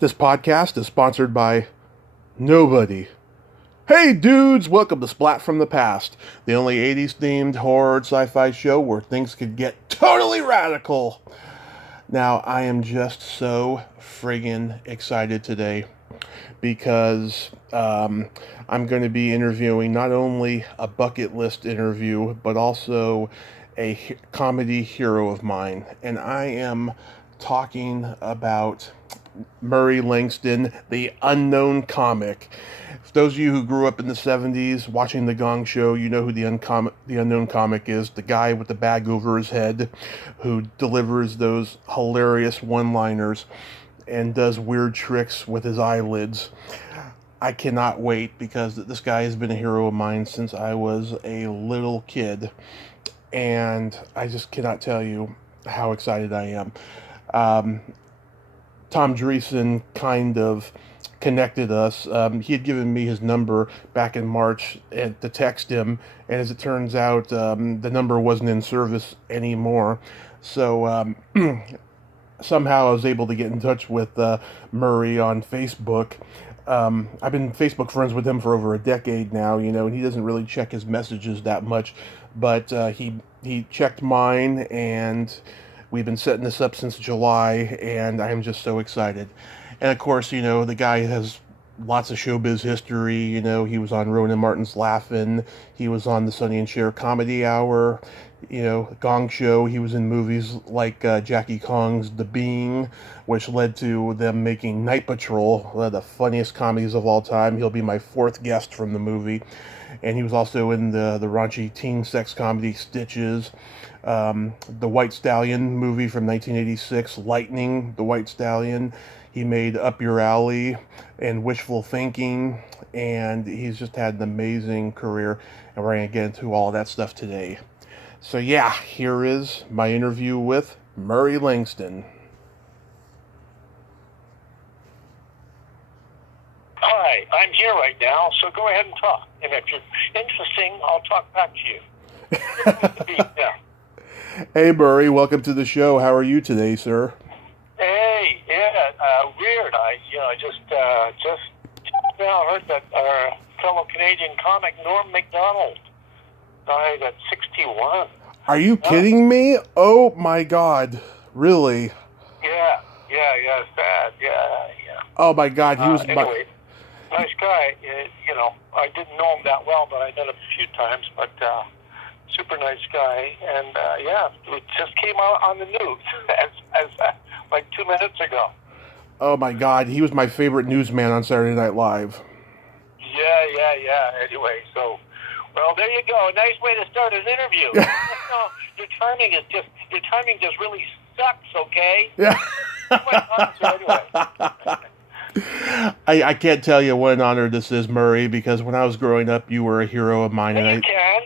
This podcast is sponsored by nobody. Hey dudes, welcome to Splat from the Past, the only 80s themed horror sci-fi show where things could get totally radical. Now, I am just so friggin' excited today because I'm going to be interviewing not only a bucket list interview, but also a comedy hero of mine. And I am talking about Murray Langston, the unknown comic. For those of you who grew up in the 70s watching the Gong Show, you know who the unknown comic is. The guy with the bag over his head who delivers those hilarious one-liners and does weird tricks with his eyelids. I cannot wait because this guy has been a hero of mine since I was a little kid. And I just cannot tell you how excited I am. Tom Dreesen kind of connected us. He had given me his number back in March to text him, and as it turns out, the number wasn't in service anymore. So somehow I was able to get in touch with Murray on Facebook. I've been Facebook friends with him for over a decade now, and he doesn't really check his messages that much, but he checked mine, and we've been setting this up since July, and I am just so excited. And of course, the guy has lots of showbiz history. He was on Rowan and Martin's Laugh-In. He was on the Sonny Cher Comedy Hour. Gong Show. He was in movies like Jackie Kong's The Being, which led to them making Night Patrol, one of the funniest comedies of all time. He'll be my fourth guest from the movie. And he was also in the raunchy teen sex comedy Stitches, the White Stallion movie from 1986, Lightning, the White Stallion. He made Up Your Alley and Wishful Thinking, and he's just had an amazing career, and we're going to get into all of that stuff today. So yeah, here is my interview with Murray Langston. Hi, I'm here right now, so go ahead and talk. And if you're interesting, I'll talk back to you. Yeah. Hey Murray, welcome to the show. How are you today, sir? Hey, yeah, weird. I just now heard that our fellow Canadian comic Norm Mcdonald died at 61. Are you kidding me? Oh my God, really? Yeah, sad. Yeah. Oh my God, he was anyway, nice guy. I didn't know him that well, but I met him a few times. But super nice guy, and it just came out on the news as like 2 minutes ago. Oh my God, he was my favorite newsman on Saturday Night Live. Yeah. Anyway, so, well, there you go. A nice way to start an interview. Your timing just really sucks. Okay. Yeah. Anyway. I can't tell you what an honor this is, Murray, because when I was growing up, you were a hero of mine. You can.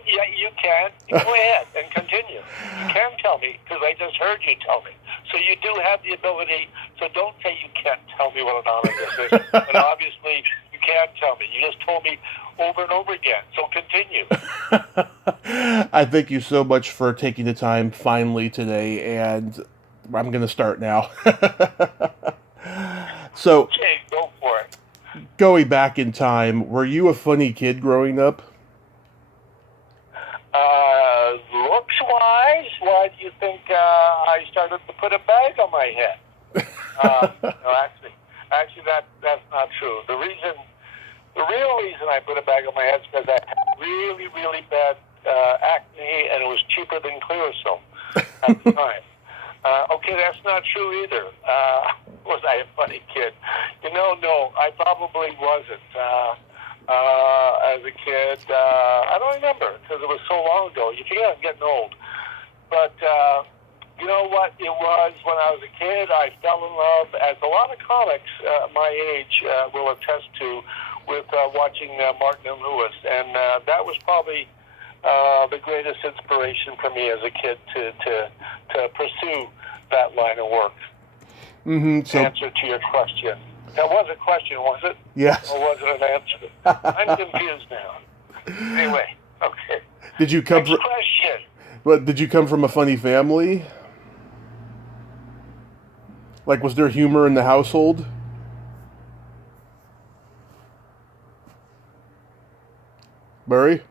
Go ahead and continue. You can tell me, because I just heard you tell me. So you do have the ability, so don't say you can't tell me what an honor this is. But obviously, you can tell me. You just told me over and over again, so continue. I thank you so much for taking the time finally today, and I'm going to start now. So, okay, go for it. Going back in time, were you a funny kid growing up? Looks-wise, why do you think I started to put a bag on my head? Actually, that's not true. The real reason I put a bag on my head is because I had really, really bad acne, and it was cheaper than Clearasil at the time. Okay, that's not true either. Was I a funny kid? No, I probably wasn't. As a kid, I don't remember because it was so long ago. You forget I'm getting old. But you know what it was when I was a kid? I fell in love, as a lot of comics my age will attest to, with watching Martin and Lewis. And that was probably the greatest inspiration for me as a kid to pursue that line of work. Mm-hmm. Answer to your question. That was a question, was it? Yes. Or was it an answer? I'm confused now. Anyway, okay. Did you come Next question. But did you come from a funny family? Like, was there humor in the household? Murray?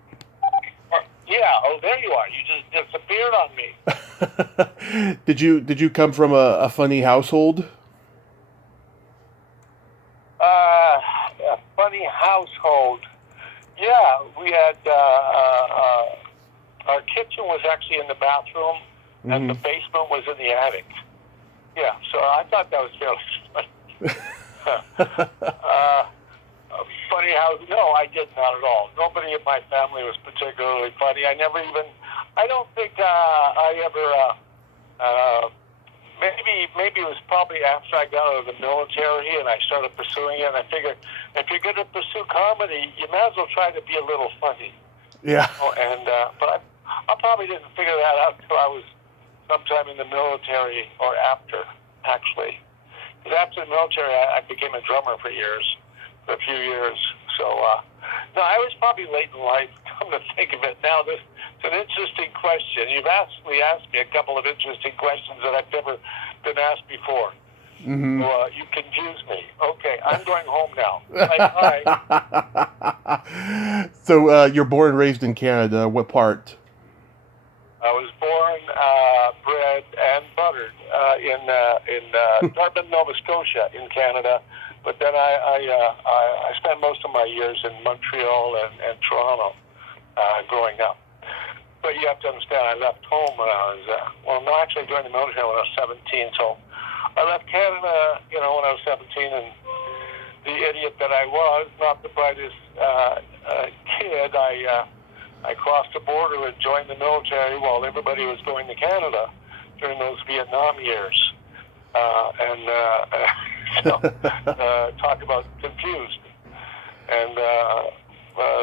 Yeah, oh, there you are. You just disappeared on me. Did you come from a funny household? A funny household. Yeah, we had, our kitchen was actually in the bathroom, and the basement was in the attic. Yeah, so I thought that was fairly funny. Funny how? No, I did not at all. Nobody in my family was particularly funny. I don't think I ever. Maybe it was probably after I got out of the military and I started pursuing it. And I figured if you're going to pursue comedy, you might as well try to be a little funny. Yeah. But I probably didn't figure that out until I was sometime in the military or after, actually. Because after the military, I became a drummer for a few years. So, no, I was probably late in life, come to think of it. Now, it's an interesting question. You've asked me a couple of interesting questions that I've never been asked before. Mm-hmm. So, you confused me. Okay, I'm going home now. Bye. So, you're born and raised in Canada. What part? I was born, bred, and buttered in Turbulent, Nova Scotia, in Canada. But then I spent most of my years in Montreal and Toronto growing up. But you have to understand, I left home when I was, actually I joined the military when I was 17. So I left Canada, when I was 17, and the idiot that I was, not the brightest kid, I crossed the border and joined the military while everybody was going to Canada during those Vietnam years. Talk about confused. And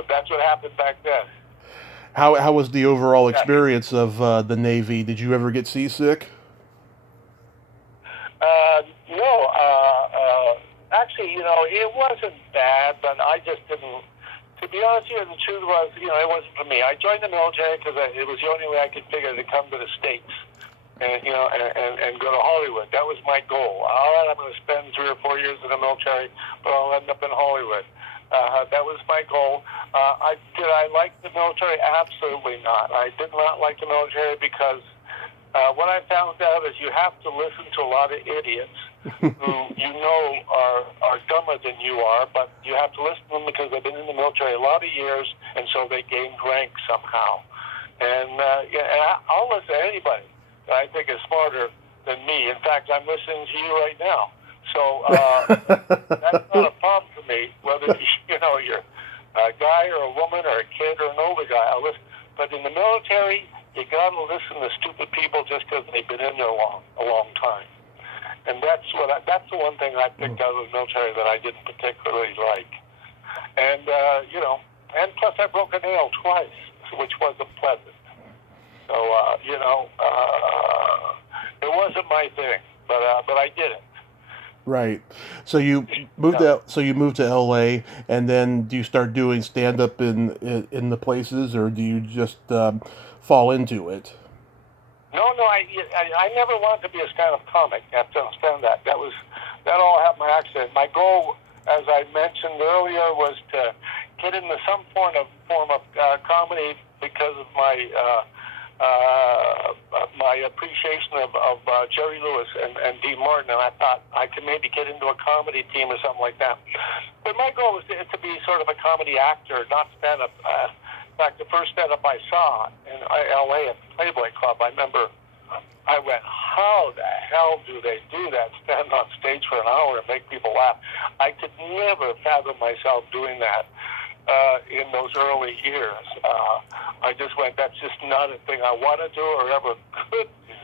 that's what happened back then. How was the overall experience of the Navy? Did you ever get seasick? No. Actually, it wasn't bad, but I just didn't. To be honest with you, the truth was, it wasn't for me. I joined the military because it was the only way I could figure to come to the States and go to Hollywood. That was my goal. All right, I'm going to spend 3 or 4 years in the military, but I'll end up in Hollywood. That was my goal. Did I like the military? Absolutely not. I did not like the military because what I found out is you have to listen to a lot of idiots who are dumber than you are, but you have to listen to them because they've been in the military a lot of years, and so they gained rank somehow. And I'll listen to anybody that I think is smarter than me. In fact, I'm listening to you right now. So that's not a problem for me, whether you're a guy or a woman or a kid or an older guy. I'll listen. But in the military, you got to listen to stupid people just because they've been in there a long time. And that's the one thing I picked out of the military that I didn't particularly like. And and plus I broke a nail twice, which wasn't pleasant. So it wasn't my thing, but I did it. Right. So you moved out. So you moved to L.A. and then do you start doing stand up in the places, or do you just fall into it? No. I never wanted to be a stand-up comic. You have to understand that. That all happened by accident. My goal, as I mentioned earlier, was to get into some form of comedy because of my appreciation of Jerry Lewis and Dean Martin, and I thought I could maybe get into a comedy team or something like that. But my goal was to be sort of a comedy actor, not stand-up. In fact, the first stand-up I saw in L.A. at the Playboy Club, I remember I went, how the hell do they do that, stand on stage for an hour and make people laugh? I could never fathom myself doing that in those early years. I just went, that's just not a thing I want to do or ever could do.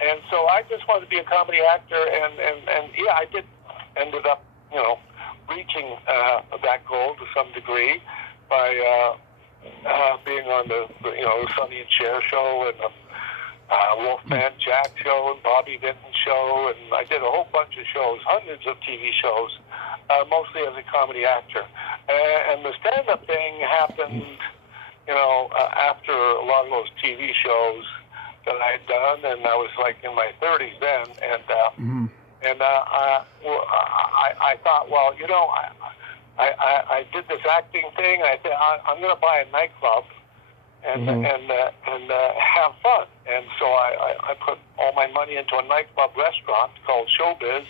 And so I just wanted to be a comedy actor, and yeah, I did ended up, reaching that goal to some degree by being on the Sonny Cher show and the Wolfman Jack show and Bobby Vinton show, and I did a whole bunch of shows, hundreds of TV shows, mostly as a comedy actor. And the stand-up thing happened, after a lot of those TV shows that I had done, and I was like in my 30s then, and I thought, well, I did this acting thing. I said, I'm going to buy a nightclub and have fun. And so I put all my money into a nightclub restaurant called Showbiz,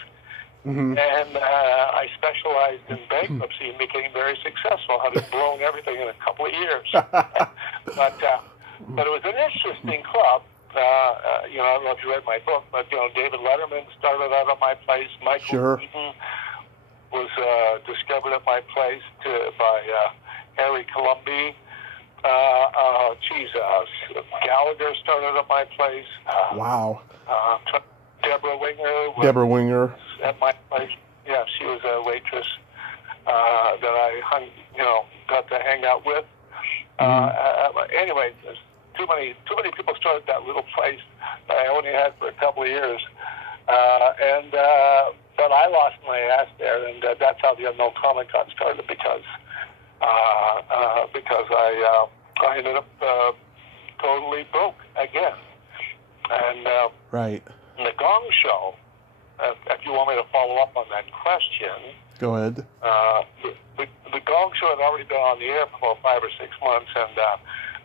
and I specialized in bankruptcy and became very successful, having blown everything in a couple of years. But it was an interesting club. I don't know if you read my book, but David Letterman started out at my place. Michael Keaton was discovered at my place by Harry Colombi. Gallagher started at my place. Wow. Deborah Winger at my place. Yeah, she was a waitress that I got to hang out with. Anyway, there's too many people started that little place that I only had for a couple of years, but I lost my ass there, and that's how the Unknown Comic got started because I ended up totally broke again, and right. The Gong Show. If you want me to follow up on that question, go ahead. The Gong Show had already been on the air for about 5 or 6 months, and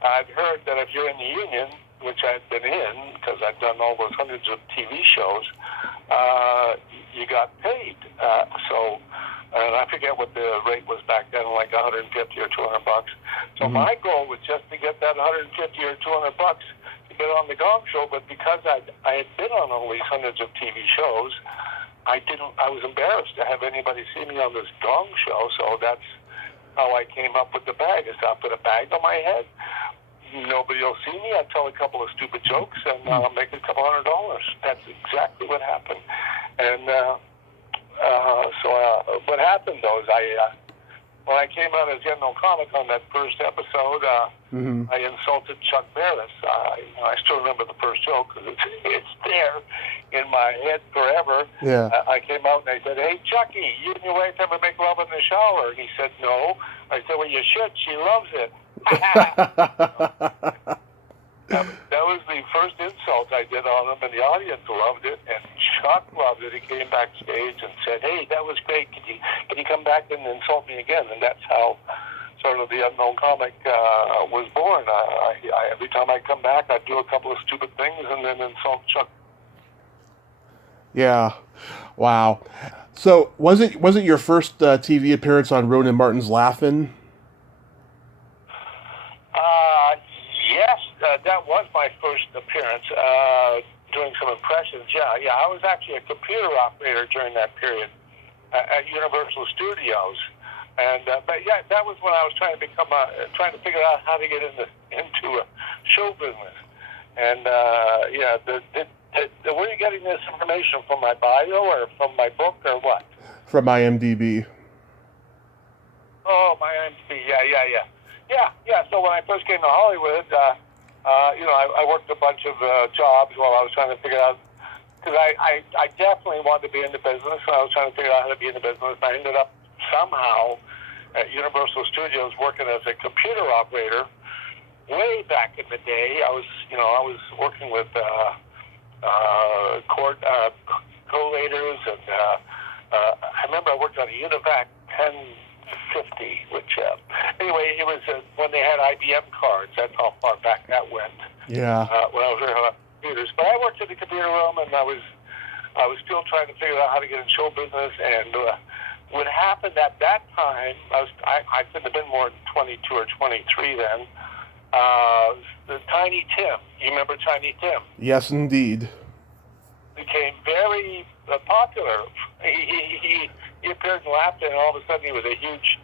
I'd heard that if you're in the union, which I'd been in because I'd done all those hundreds of TV shows, you got paid. And I forget what the rate was back then, like $150 or $200. So my goal was just to get that $150 or $200 to get on the Gong Show. But because I had been on all these hundreds of TV shows, I was embarrassed to have anybody see me on this Gong Show. So that's how I came up with the bag. Is I'll put a bag on my head. Nobody will see me. I'll tell a couple of stupid jokes and I'll make a couple $100. That's exactly what happened. And what happened though is when I came out as the Unknown Comic on that first episode, I insulted Chuck Barris. I still remember the first joke because it's there in my head forever. Yeah. I came out and I said, "Hey, Chucky, you and your wife ever make love in the shower?" And he said, "No." I said, "Well, you should. She loves it." That was the first insult I did on him, and the audience loved it, and Chuck loved it. He came backstage and said, "Hey, that was great. Can you come back and insult me again?" And that's how sort of the Unknown Comic was born. Every time I come back, I'd do a couple of stupid things and then insult Chuck. Yeah. Wow. So was it your first TV appearance on Rowan Martin's Laugh-In? Yes, that was my first appearance, doing some impressions. Yeah, I was actually a computer operator during that period at Universal Studios, and but yeah, that was when I was trying to figure out how to get into show business, and were you getting this information from my bio or from my book or what? From IMDb. Oh, my IMDb, yeah. So when I first came to Hollywood, I worked a bunch of jobs while I was trying to figure out, because I definitely wanted to be in the business, and I was trying to figure out how to be in the business. I ended up somehow at Universal Studios working as a computer operator. Way back in the day, I was working with collators, and I remember I worked on a Univac 1050, which anyway, it was when they had IBM cards. That's how far back that went. Yeah. When I was working on computers, but I worked in the computer room, and I was still trying to figure out how to get in show business. And what happened at that time, I couldn't have been more than 22 or 23 then. The Tiny Tim. You remember Tiny Tim? Yes, indeed. Became very popular. He appeared in Laugh-In, and all of a sudden he was a huge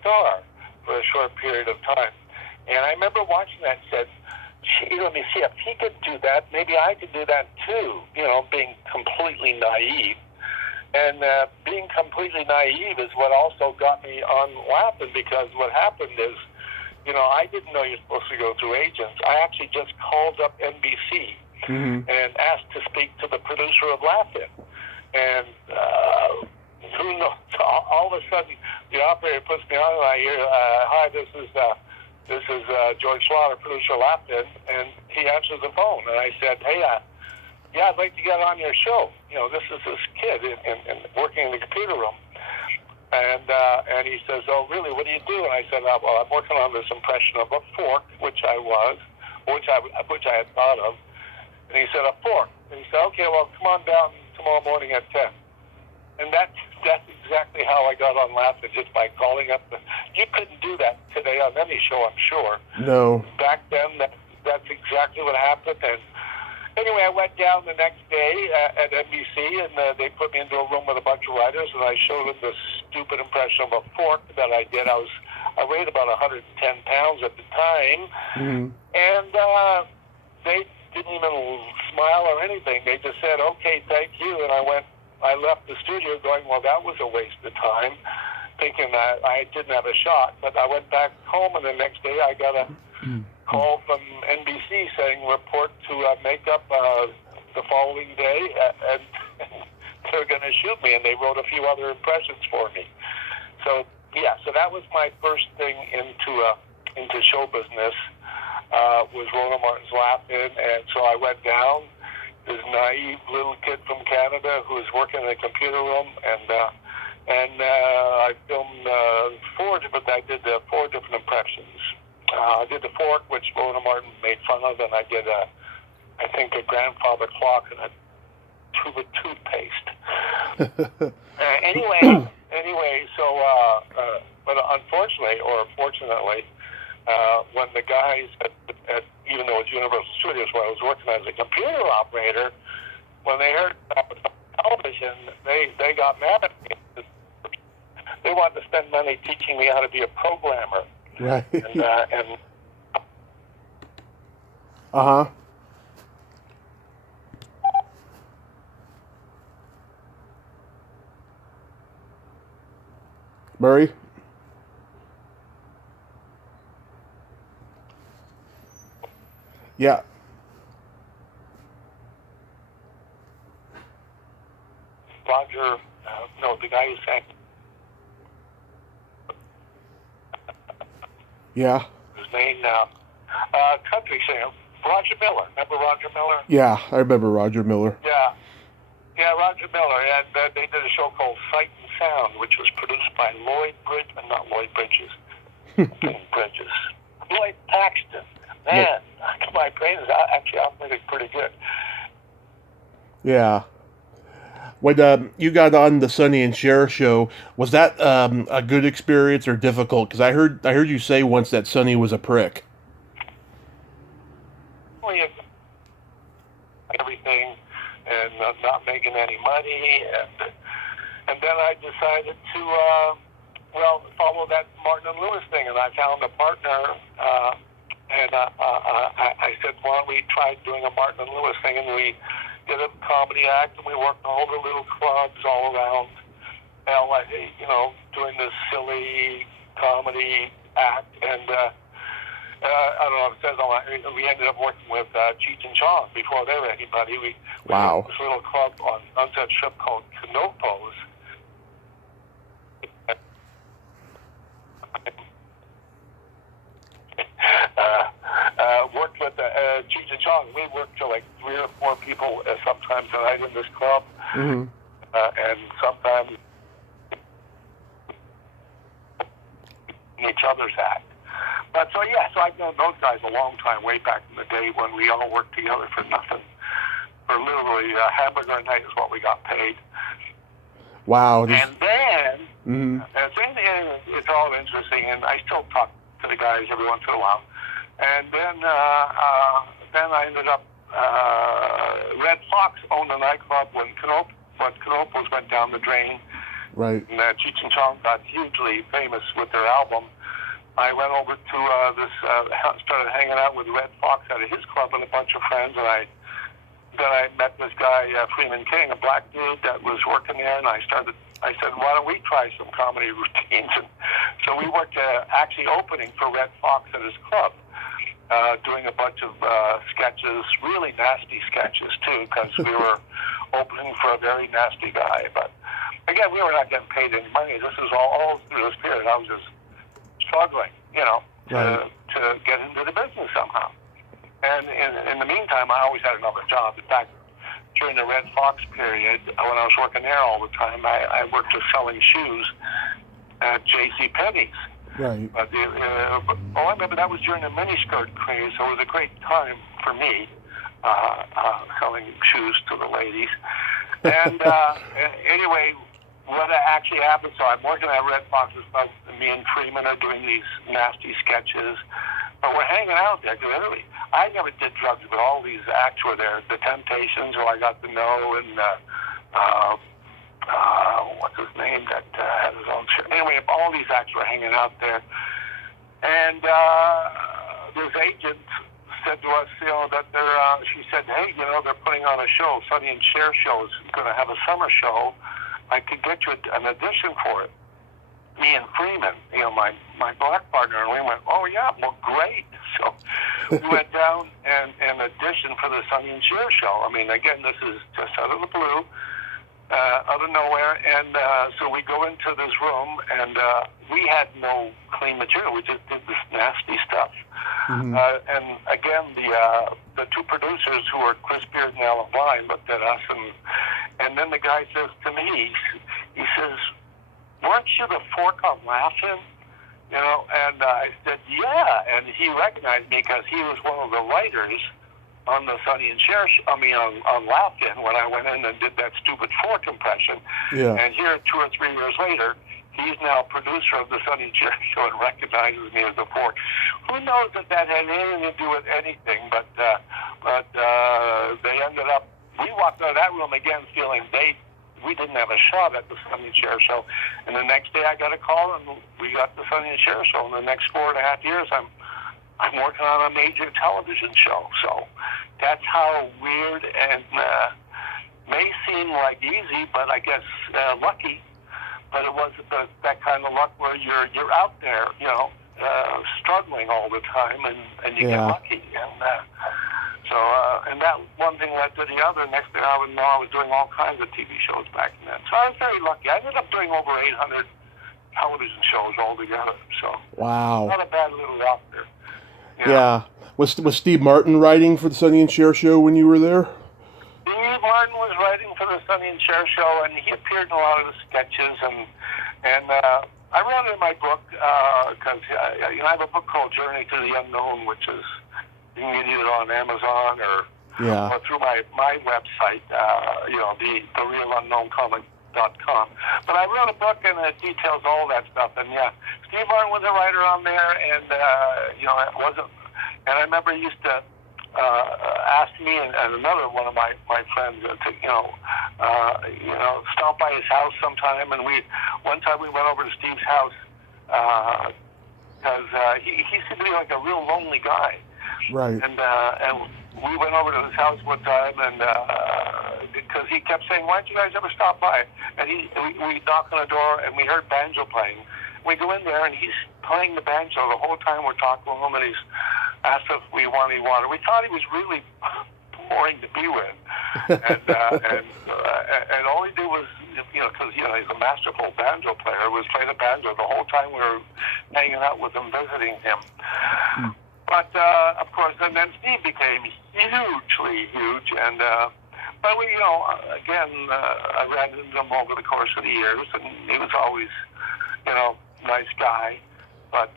star for a short period of time. And I remember watching that and said, "Gee, let me see, if he could do that, maybe I could do that too." Being completely naive. And being completely naive is what also got me on Laugh-In, because what happened is, I didn't know you're supposed to go through agents. I actually just called up NBC and asked to speak to the producer of Laugh-In. And who knows? All of a sudden, the operator puts me on, and I hear, "Hi, this is George Slaughter, producer of Laugh-In," and he answers the phone. And I said, "Hey, I'd like to get on your show. This is this kid and working in the computer room." And And he says, "Oh, really? What do you do?" And I said, "Well, I'm working on this impression of a fork, which I had thought of." And he said, "A fork." And he said, "Okay, well, come on down tomorrow morning at 10." And that's exactly how I got on Laughing, just by calling up. You couldn't do that today on any show, I'm sure. No. Back then, that's exactly what happened. And anyway, I went down the next day at NBC, and they put me into a room with a bunch of writers, and I showed them this stupid impression of a fork that I did. I weighed about 110 pounds at the time, and they didn't even smile or anything. They just said, "Okay, thank you," and I left the studio going, well, that was a waste of time, thinking that I didn't have a shot. But I went back home, and the next day I got a call from NBC saying, "Report to makeup the following day," and they're going to shoot me, and they wrote a few other impressions for me. So, yeah, so that was my first thing into show business, was Rowan Martin's Laughing, and so I went down. This naive little kid from Canada who was working in a computer room, and I filmed I did 4 different impressions. I did the fork, which Rowan Martin made fun of, and I did I think a grandfather clock and a tube of toothpaste. Anyway, so but unfortunately, or fortunately, when the guys at even though it's Universal Studios where I was working as a computer operator, when they heard about television, they got mad at me. They wanted to spend money teaching me how to be a programmer. Right. And Murray? Yeah. Roger, no, the guy who sang. Yeah. His name now. Country singer. Roger Miller. Remember Roger Miller? Yeah, I remember Roger Miller. Yeah, Roger Miller. And they did a show called Sight and Sound, which was produced by Lloyd Paxton. Man, my brain is actually operating pretty good. Yeah. When you got on the Sonny and Cher show, was that a good experience or difficult? Because I heard you say once that Sonny was a prick. Everything, and not making any money, and then I decided to follow that Martin and Lewis thing, and I found a partner, and I said, why don't we try doing a Martin and Lewis thing, and we did a comedy act, and we worked all the little clubs all around LA, doing this silly comedy act, and I don't know if it says on that, we ended up working with Cheech and Chong before they were anybody. We Wow. did this little club on Sunset Strip called Canopos. Worked with Cheech and Chong. We worked to like 3 or 4 people sometimes a night in this club, and sometimes each other's act. But so I've known those guys a long time, way back in the day when we all worked together for nothing. For literally a hamburger a night is what we got paid. Wow. And then, it's all interesting, and I still talk to the guys every once in a while. And then I ended up, Red Fox owned a nightclub when Canopos went down the drain. Right. And Cheech and Chong got hugely famous with their album. I went over to started hanging out with Red Fox out of his club and a bunch of friends, and then I met this guy, Freeman King, a black dude that was working there, and I said, why don't we try some comedy routines? And so we worked actually opening for Red Fox at his club, doing a bunch of sketches, really nasty sketches too, because we were opening for a very nasty guy. But again, we were not getting paid any money. This was all through this period. I was just struggling, to get into the business somehow. And in the meantime, I always had another job. In fact, during the Red Fox period, when I was working there all the time, I worked with selling shoes. at J.C. Penney's. Right. I remember that was during the miniskirt craze, so it was a great time for me selling shoes to the ladies. And anyway, what actually happened, so I'm working at Red Fox's Pub, and me and Freeman are doing these nasty sketches, but we're hanging out there, because I never did drugs, but all these acts were there. The Temptations, who I got to know, and what's his name, that had his own show. Anyway, all these acts were hanging out there. And this agent said to us, that she said, hey, they're putting on a show. Sonny and Cher show is going to have a summer show. I could get you an audition for it. Me and Freeman, my black partner, and we went, oh, yeah, well, great. So we went down and auditioned for the Sonny and Cher show. I mean, again, this is just out of the blue, out of nowhere. And so we go into this room, and we had no clean material. We just did this nasty stuff. Mm-hmm. And again, the two producers, who were Chris Beard and Alan Blind, looked at us, and then the guy says to me, he says, weren't you the fork on Laughing? And I said, yeah. And he recognized me because he was one of the writers on the Sonny and Cher show, on Laughing, when I went in and did that stupid fork impression. Yeah. And here, 2 or 3 years later, he's now producer of the Sonny and Cher show and recognizes me as the fork. Who knows if that had anything to do with anything, but they ended up, we walked out of that room again feeling we didn't have a shot at the Sonny and Cher show. And the next day I got a call, and we got the Sonny and Cher show. And the next 4.5 years, I'm working on a major television show. So that's how weird and may seem like easy, but I guess lucky. But it wasn't that kind of luck where you're out there, struggling all the time, and you get lucky. And and that one thing led to the other. Next thing I would know, I was doing all kinds of TV shows back then. So I was very lucky. I ended up doing over 800 television shows altogether. So wow, not a bad little outfit. Yeah. Was Steve Martin writing for the Sonny and Cher show when you were there? Steve Martin was writing for the Sonny and Cher show, and he appeared in a lot of the sketches. And I wrote in my book because I have a book called Journey to the Unknown, which is, you can get it on Amazon or through my website, the realunknowncomic.com. But I wrote a book, and it details all that stuff. And Steve Martin was a writer on there, and it wasn't. And I remember he used to ask me and another one of my friends to stop by his house sometime. And one time we went over to Steve's house because he seemed to be like a real lonely guy. Right. And we went over to his house one time, and because he kept saying, "Why don't you guys ever stop by?" And we knocked on the door, and we heard banjo playing. We go in there, and he's playing the banjo the whole time we're talking to him, and he's asked if we want any water. We thought he was really boring to be with, and all he did was, because he's a masterful banjo player, was play the banjo the whole time we were hanging out with him, visiting him. Hmm. But, of course, and then Steve became hugely huge, and, but we, again, I ran into him over the course of the years, and he was always, nice guy, but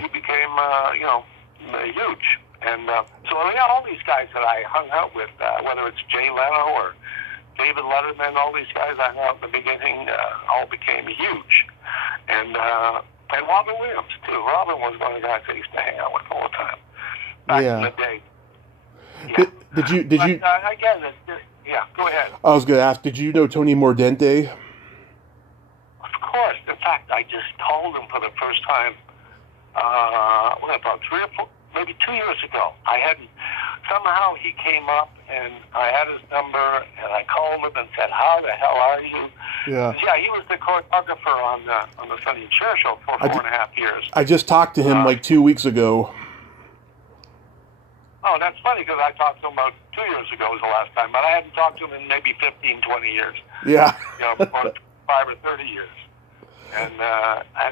he became, huge. And so, all these guys that I hung out with, whether it's Jay Leno or David Letterman, all these guys I hung out in the beginning, all became huge. And Robin Williams, too. Robin was one of the guys I used to hang out with all the time back in the day. Yeah. Did you? Again, go ahead. I was going to ask, did you know Tony Mordente? Of course. In fact, I just called him for the first time, about 3 or 4, maybe 2 years ago. Somehow he came up, and I had his number, and I called him and said, "How the hell are you?" Yeah, he was the choreographer on the Sonny and Cher show for 4.5 years. I just talked to him like 2 weeks ago. Oh, that's funny, because I talked to him about 2 years ago was the last time, but I hadn't talked to him in maybe 15, 20 years. Yeah. Or 5 or 30 years. And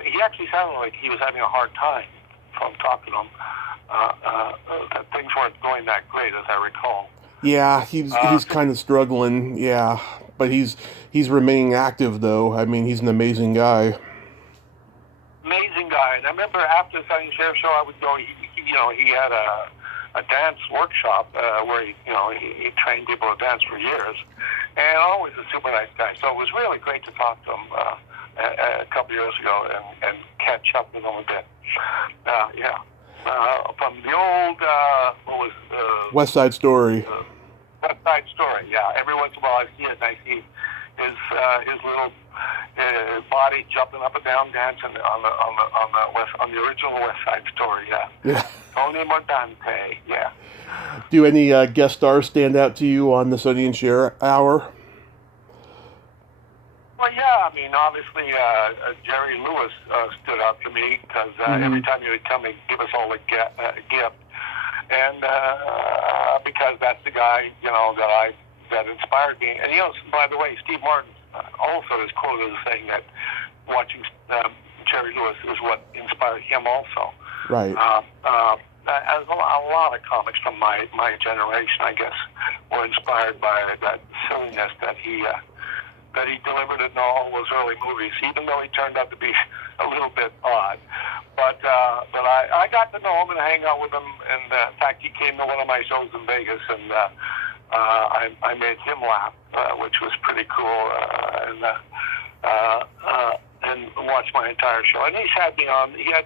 he actually sounded like he was having a hard time from talking to him. Things weren't going that great, as I recall. Yeah, he's kind of struggling. Yeah, but he's remaining active though. I mean, he's an amazing guy. remember after the Sonny Cher show, I would go. He had a dance workshop where he trained people to dance for years, and always a super nice guy. So it was really great to talk to him a couple years ago and catch up with him a bit. From the old West Side Story. West Side Story. Yeah, every once in a while I see it, and I see his little body jumping up and down, dancing on the original West Side Story. Yeah. Tony Mordante. Yeah. Do any guest stars stand out to you on the Sonny and Cher Hour? Well, yeah. I mean, obviously, Jerry Lewis stood out to me because every time he would come and give us all a gift, and because that's the guy that inspired me. And by the way, Steve Martin also is quoted as saying that watching Jerry Lewis is what inspired him also. Right. As a lot of comics from my generation, I guess, were inspired by that silliness that he delivered in all those early movies, even though he turned out to be a little bit odd. But I got to know him and hang out with him, and in fact, he came to one of my shows in Vegas, and I made him laugh, which was pretty cool, and watched my entire show. And he had me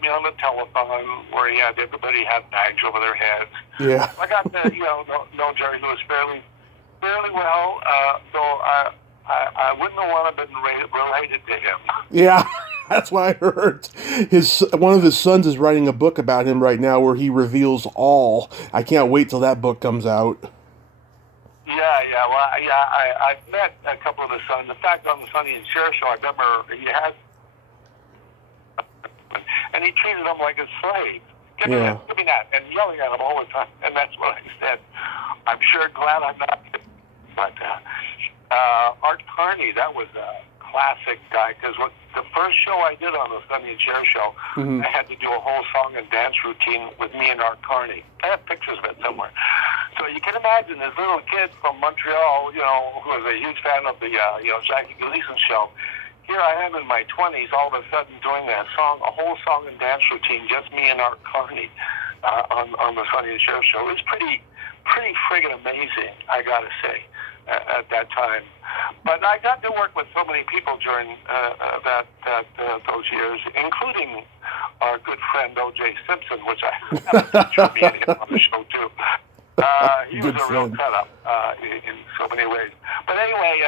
on the telephone where he had everybody had bags over their heads. Yeah. I got to know Jerry Lewis fairly well, though I wouldn't have wanted to be related to him. Yeah, that's what I heard. One of his sons is writing a book about him right now where he reveals all. I can't wait till that book comes out. I've met a couple of his sons. In fact, on the Sonny and Cher show, I remember he had, and he treated them like a slave. Give me that, and yelling at him all the time. And that's what I said. I'm sure glad I'm not. But Art Carney, that was a classic guy, because the first show I did on the Sonny and Cher show, I had to do a whole song and dance routine with me and Art Carney. I have pictures of it somewhere. So you can imagine this little kid from Montreal, who was a huge fan of the Jackie Gleason show. Here I am in my 20s, all of a sudden doing a whole song and dance routine, just me and Art Carney on the Sonny and Cher show. It was pretty friggin' amazing, I gotta say, at that time. But I got to work with so many people during those years, including our good friend O.J. Simpson, which I have a picture of me and him on the show too. He was a real cut-up in so many ways. But anyway,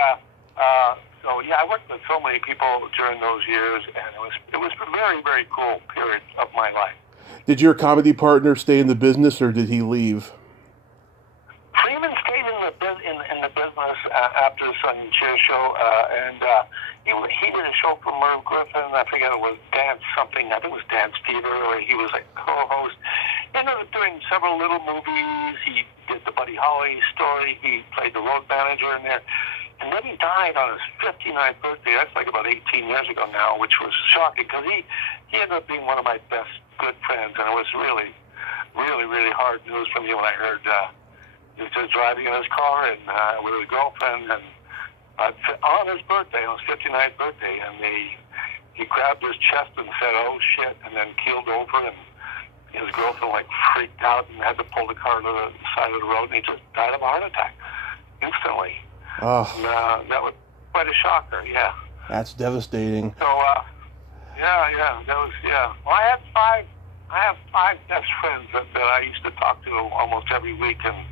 I worked with so many people during those years, and it was a very, very cool period of my life. Did your comedy partner stay in the business, or did he leave? Freeman stayed in the business after the Sonny and Cher show, and he did a show for Merv Griffin. I forget, it was Dance something. I think it was Dance Fever, where he was a co-host. He ended up doing several little movies. He did the Buddy Holly story. He played the road manager in there. And then he died on his 59th birthday. That's like about 18 years ago now, which was shocking, because he ended up being one of my best good friends, and it was really, really, really hard news for me when I heard he was just driving in his car and with his girlfriend, and on his birthday, on his 59th birthday, and he grabbed his chest and said, "Oh shit," and then keeled over, and his girlfriend freaked out and had to pull the car to the side of the road, and he just died of a heart attack instantly. Oh. And, that was quite a shocker. Yeah. That's devastating. So that was Well, I have five best friends that I used to talk to almost every week, and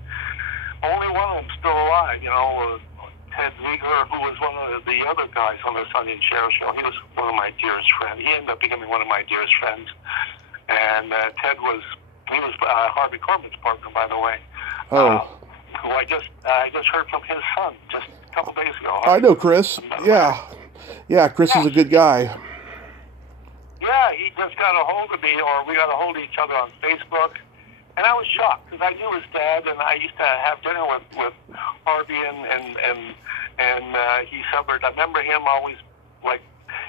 only one of them still alive. Ted Ziegler, who was one of the other guys on the Sonny and Cher show. He was one of my dearest friends. He ended up becoming one of my dearest friends. And Ted was Harvey Corbin's partner, by the way. Oh. Who I just heard from his son just a couple days ago. I know Chris. Yeah, Chris is a good guy. Yeah, he just got a hold of me, or we got a hold of each other on Facebook, and I was shocked because I knew his dad, and I used to have dinner with Harvey, and he suffered. I remember him always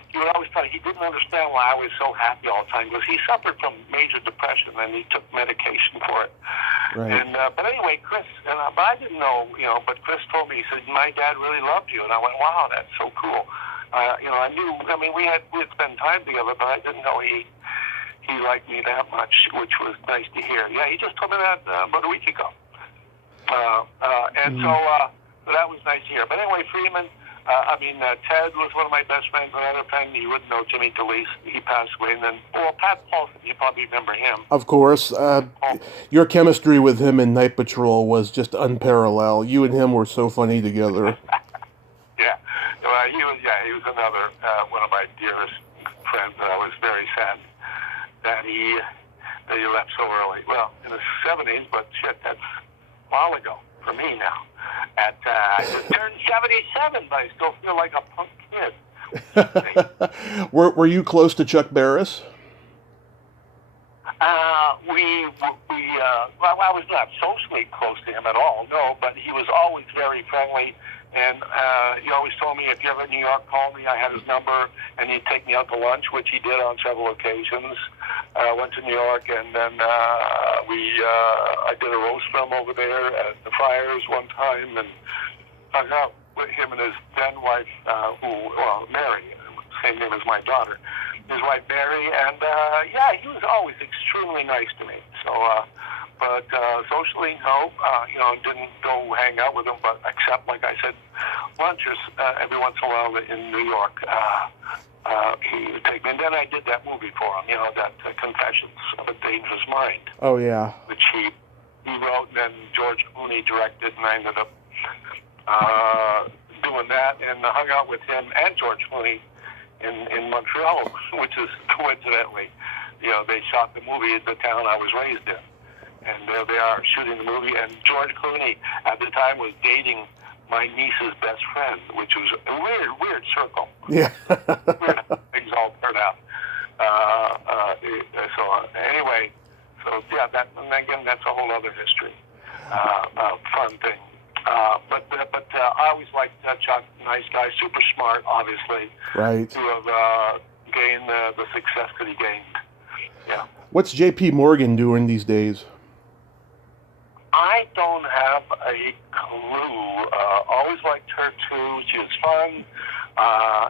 he would always tell me he didn't understand why I was so happy all the time, because he suffered from major depression and he took medication for it. Right. And but anyway, Chris, but I didn't know, but Chris told me, he said, "My dad really loved you," and I went, "Wow, that's so cool." I knew. I mean, we had spent time together, but I didn't know he he liked me that much, which was nice to hear. Yeah, he just told me that about a week ago. So that was nice to hear. But anyway, Freeman, Ted was one of my best friends. Another friend, you wouldn't know, Jimmy DeLeese. He passed away. And then, Pat Paulson, you probably remember him. Of course. Your chemistry with him in Night Patrol was just unparalleled. You and him were so funny together. Yeah. Well, he was another one of my dearest friends, and I was very sad that he left so early. Well, in the 70s, but shit, that's a while ago for me now. I just turned 77, but I still feel like a punk kid. Were you close to Chuck Barris? I was not socially close to him at all, no, but he was always very friendly. And he always told me, if you're ever in New York, call me. I had his number, and he'd take me out to lunch, which he did on several occasions. Went to New York, and then I did a roast film over there at the Friars one time, and hung out with him and his then wife, Mary, same name as my daughter, his wife Mary, and he was always extremely nice to me. So. But socially, no, didn't go hang out with him, but except, like I said, lunches every once in a while in New York. He would take me, and then I did that movie for him, that Confessions of a Dangerous Mind. Oh, yeah. Which he wrote, and then George Clooney directed, and I ended up doing that, and hung out with him and George Clooney in Montreal, which is coincidentally, they shot the movie in the town I was raised in. And there they are shooting the movie, and George Clooney at the time was dating my niece's best friend, which was a weird circle. Yeah. Weird how things all turned out. Anyway, and again, that's a whole other history. Fun thing. But I always liked Chuck, nice guy, super smart, obviously. Right. To have gained the success that he gained. Yeah. What's J.P. Morgan doing these days? I don't have a clue. Always liked her too. She was fun.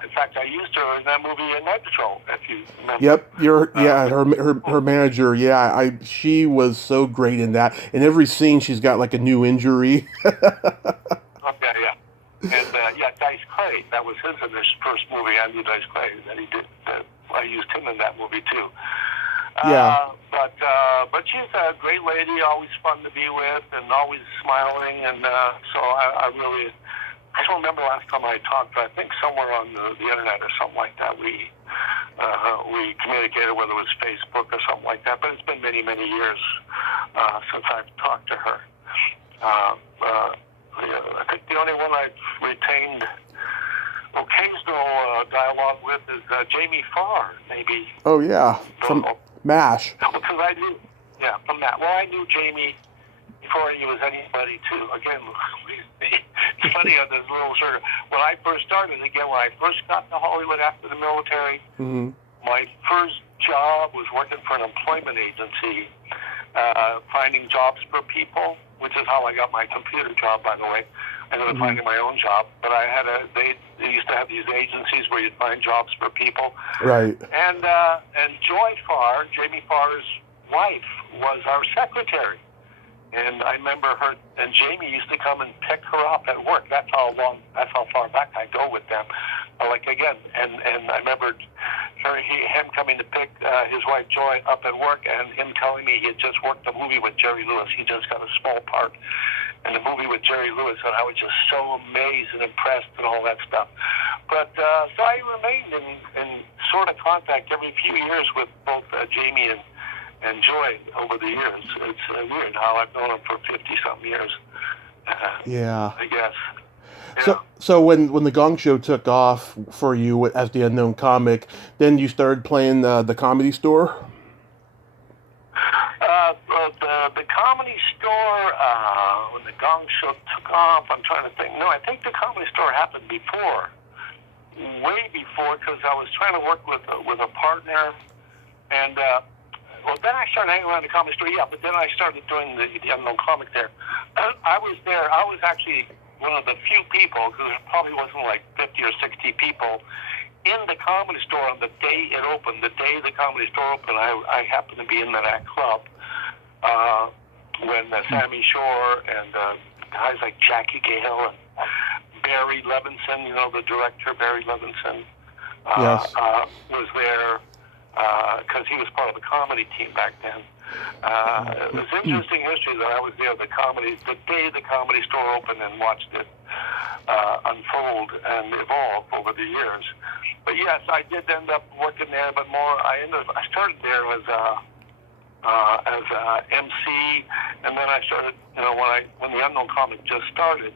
In fact, I used her in that movie in Night Patrol, if you remember. Her manager. Yeah, she was so great in that. In every scene, she's got like a new injury. Okay, yeah. And Dice Clay. That was his first movie. Andy Dice Clay that he did. I used him in that movie too. Yeah. But she's a great lady, always fun to be with, and always smiling. And so I don't remember last time I talked, but I think somewhere on the internet or something like that we communicated, whether it was Facebook or something like that. But it's been many, many years since I've talked to her. I think the only one I've retained occasional dialogue with is Jamie Farr, maybe. Oh, yeah. From MASH. Because from that. Well, I knew Jamie before he was anybody, too. Again, it's funny on this little sort of... When I first started, when I first got to Hollywood after the military, my first job was working for an employment agency, finding jobs for people, which is how I got my computer job, by the way. I ended up finding my own job, but they used to have these agencies where you'd find jobs for people. Right. And Joy Farr, Jamie Farr's wife, was our secretary. And I remember her and Jamie used to come and pick her up at work. That's how far back I go with them. And I remember him coming to pick his wife Joy up at work, and him telling me he had just worked a movie with Jerry Lewis. He just got a small part in the movie with Jerry Lewis, and I was just so amazed and impressed and all that stuff. But so I remained in sort of contact every few years with both Jamie and Joy over the years. It's weird how I've known them for 50-something years. Yeah. I guess. So when the Gong Show took off for you as the unknown comic, then you started playing the Comedy Store? The Comedy Store, when the Gong Show took off, I'm trying to think. No, I think the Comedy Store happened before, way before, because I was trying to work with a partner, and then I started hanging around the Comedy Store. Yeah, but then I started doing the unknown comic there. I was there. I was actually one of the few people, because there probably wasn't like 50 or 60 people in the Comedy Store on the day it opened. The day the Comedy Store opened, I happened to be in that club when Sammy Shore and guys like Jackie Gale and Barry Levinson, the director Barry Levinson, Yes. was there because he was part of the comedy team back then. It was interesting history that I was there the day the Comedy Store opened and watched it unfold and evolve over the years. But yes, I did end up working there, but more. I started there as MC, and then I started. When the Unknown Comic just started,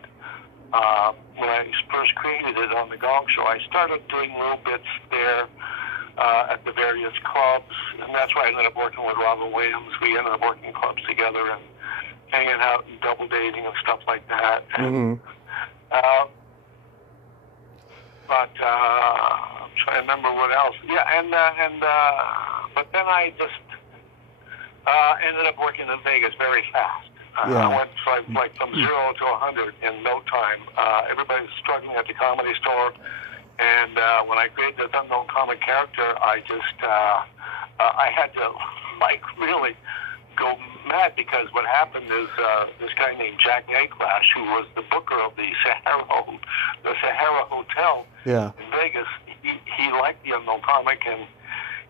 when I first created it on the Gong Show, I started doing little bits there at the various clubs, and that's why I ended up working with Robin Williams. We ended up working clubs together and hanging out and double dating and stuff like that. Mm-hmm. But I'm trying to remember what else. Yeah, but then I just ended up working in Vegas very fast. Yeah. I went like from 0 to 100 in no time. Everybody's struggling at the Comedy Store, and when I created this Unknown Comic character, I just I had to really go mad, because what happened is this guy named Jack Aglash, who was the booker of the Sahara Hotel Yeah. in Vegas, he liked the Unknown Comic, and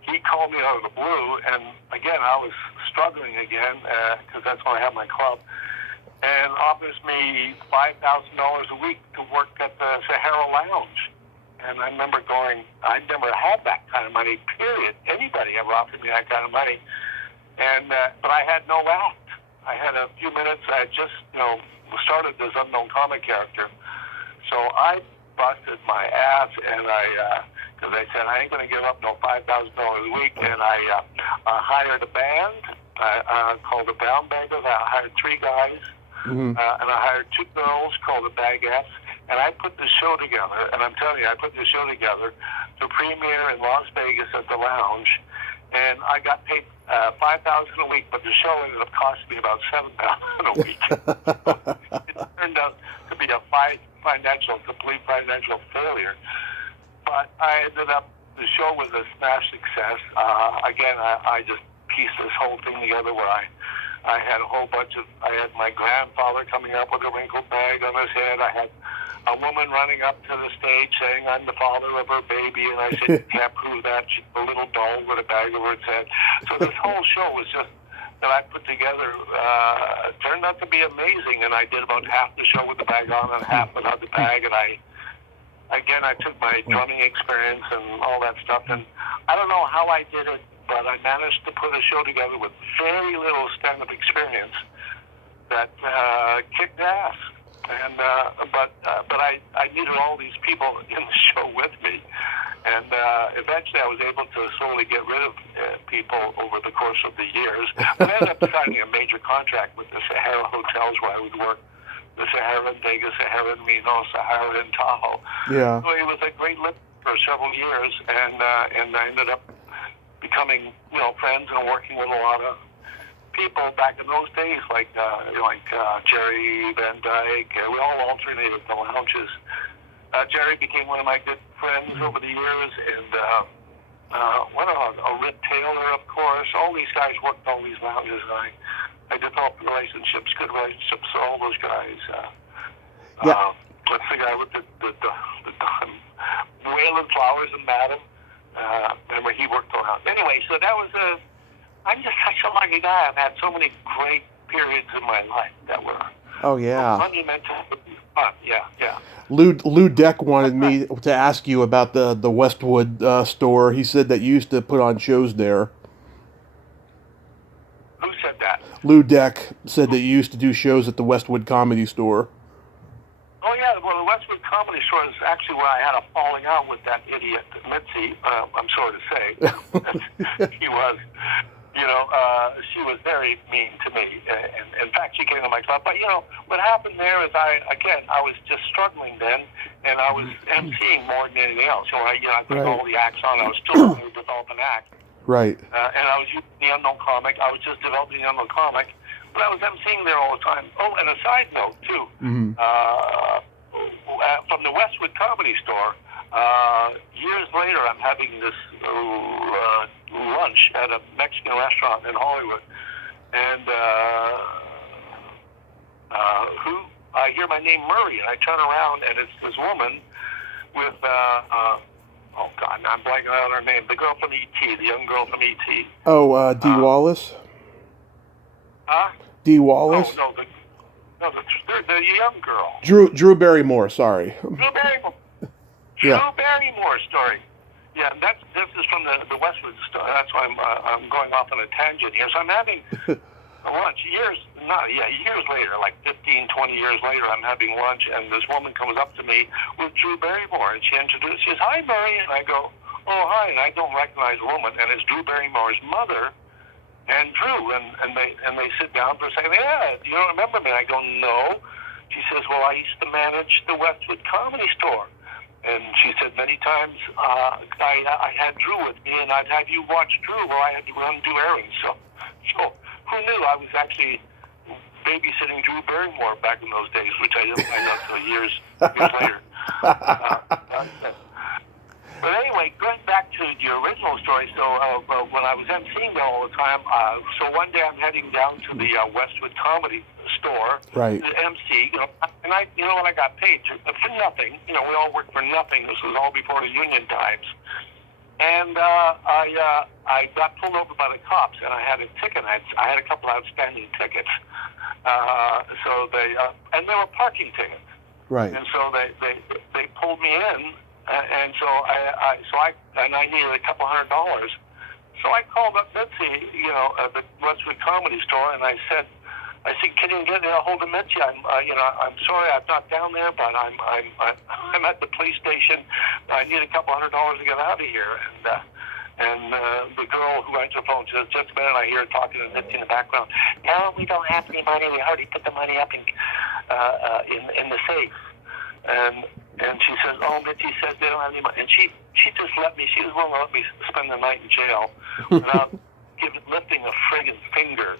he called me out of the blue. And again, I was struggling again because that's when I had my club, and offers me $5,000 a week to work at the Sahara Lounge. And I remember going, I never had that kind of money, period. Anybody ever offered me that kind of money. And but I had no act. I had a few minutes. I had just started this Unknown Comic character, so I busted my ass, and because I said I ain't going to give up no $5,000 a week, and I hired a band called the Brown Baggers. I hired 3 guys, Mm-hmm. and I hired 2 girls called the Baguettes, and I put this show together. And I'm telling you, I put this show together to premiere in Las Vegas at the Lounge. And I got paid $5,000 a week, but the show ended up costing me about $7,000 a week. It turned out to be a complete financial failure. But I ended up, the show was a smash success. Again, I just pieced this whole thing together where I had a whole bunch of, I had my grandfather coming up with a wrinkled bag on his head. I had a woman running up to the stage saying I'm the father of her baby, and I said, you can't prove that. She's a little doll with a bag over its head. So this whole show was just, that I put together, turned out to be amazing, and I did about half the show with the bag on and half without the bag, and I took my drumming experience and all that stuff, and I don't know how I did it, but I managed to put a show together with very little stand-up experience that kicked ass. And but I needed all these people in the show with me, and eventually I was able to slowly get rid of people over the course of the years. But I ended up signing a major contract with the Sahara hotels where I would work, the Sahara in Vegas, Sahara in Reno, Sahara in Tahoe. Yeah. So it was a great lift for several years, and I ended up becoming friends and working with a lot of people back in those days, like Jerry Van Dyke. We all alternated the lounges. Jerry became one of my good friends over the years, and Rip Taylor, of course. All these guys worked all these lounges, and I developed good relationships with all those guys. What's the guy with the Waylon Flowers and Madam? Remember, he worked around. Anyway, so that was I'm just such a lucky guy. I've had so many great periods in my life that were monumental. Fun. Yeah. Lou Deck wanted me to ask you about the Westwood store. He said that you used to put on shows there. Who said that? Lou Deck said that you used to do shows at the Westwood Comedy Store. Oh, yeah. Well, the Westwood Comedy Store is actually where I had a falling out with that idiot, Mitzi. I'm sorry to say. He was... she was very mean to me. And in fact, she came to my club. But, what happened there is I was just struggling then, and I was emceeing more than anything else. I put all the acts on. I was still trying to develop an act. Right. And I was using the Unknown Comic. I was just developing the Unknown Comic. But I was emceeing there all the time. Oh, and a side note, too. Mm-hmm. From the Westwood Comedy Store, Years later, I'm having this lunch at a Mexican restaurant in Hollywood, and I hear my name Murray, and I turn around, and it's this woman with, oh God, I'm blanking out her name, the girl from E.T., the young girl from E.T. Oh, Dee Wallace? Huh? Dee Wallace? No, the young girl. Drew Barrymore, sorry. Drew Barrymore. Yeah. Drew Barrymore story. Yeah, this is from the Westwood story. That's why I'm going off on a tangent here. So I'm having lunch years later, like 15, 20 years later, I'm having lunch, and this woman comes up to me with Drew Barrymore, and she says, "Hi, Murray," and I go, "Oh, hi," and I don't recognize the woman, and it's Drew Barrymore's mother, and Drew, and they sit down for a second. "Yeah, you don't remember me?" I go, "No." She says, "Well, I used to manage the Westwood Comedy Store." And she said many times, I had Drew with me, and I'd have you watch Drew while I had to run do errands. So who knew I was actually babysitting Drew Barrymore back in those days, which I didn't find out until years later. But anyway, going back to your original story, so when I was emceeing there all the time, so one day I'm heading down to the Westwood Comedy Store, right, the MC, and when I got paid for nothing, we all worked for nothing. This was all before the union times. And I got pulled over by the cops, and I had a ticket. I had a couple outstanding tickets. So and they were parking tickets. Right. And so they pulled me in, and so I needed a couple $100. So I called up Mitzi, at the Westwood Comedy Store, and I said, "Can you get a hold of Mitzi? I'm sorry I'm not down there, but I'm at the police station. I need a couple $100 to get out of here." And the girl who answered the phone says, "Just a minute." I hear her talking to Mitzi in the background. "No, we don't have any money. We already put the money up in the safe." And she says, "Oh, Mitzi says they don't have any money." And she just let me. She was willing to let me spend the night in jail without lifting a friggin' finger.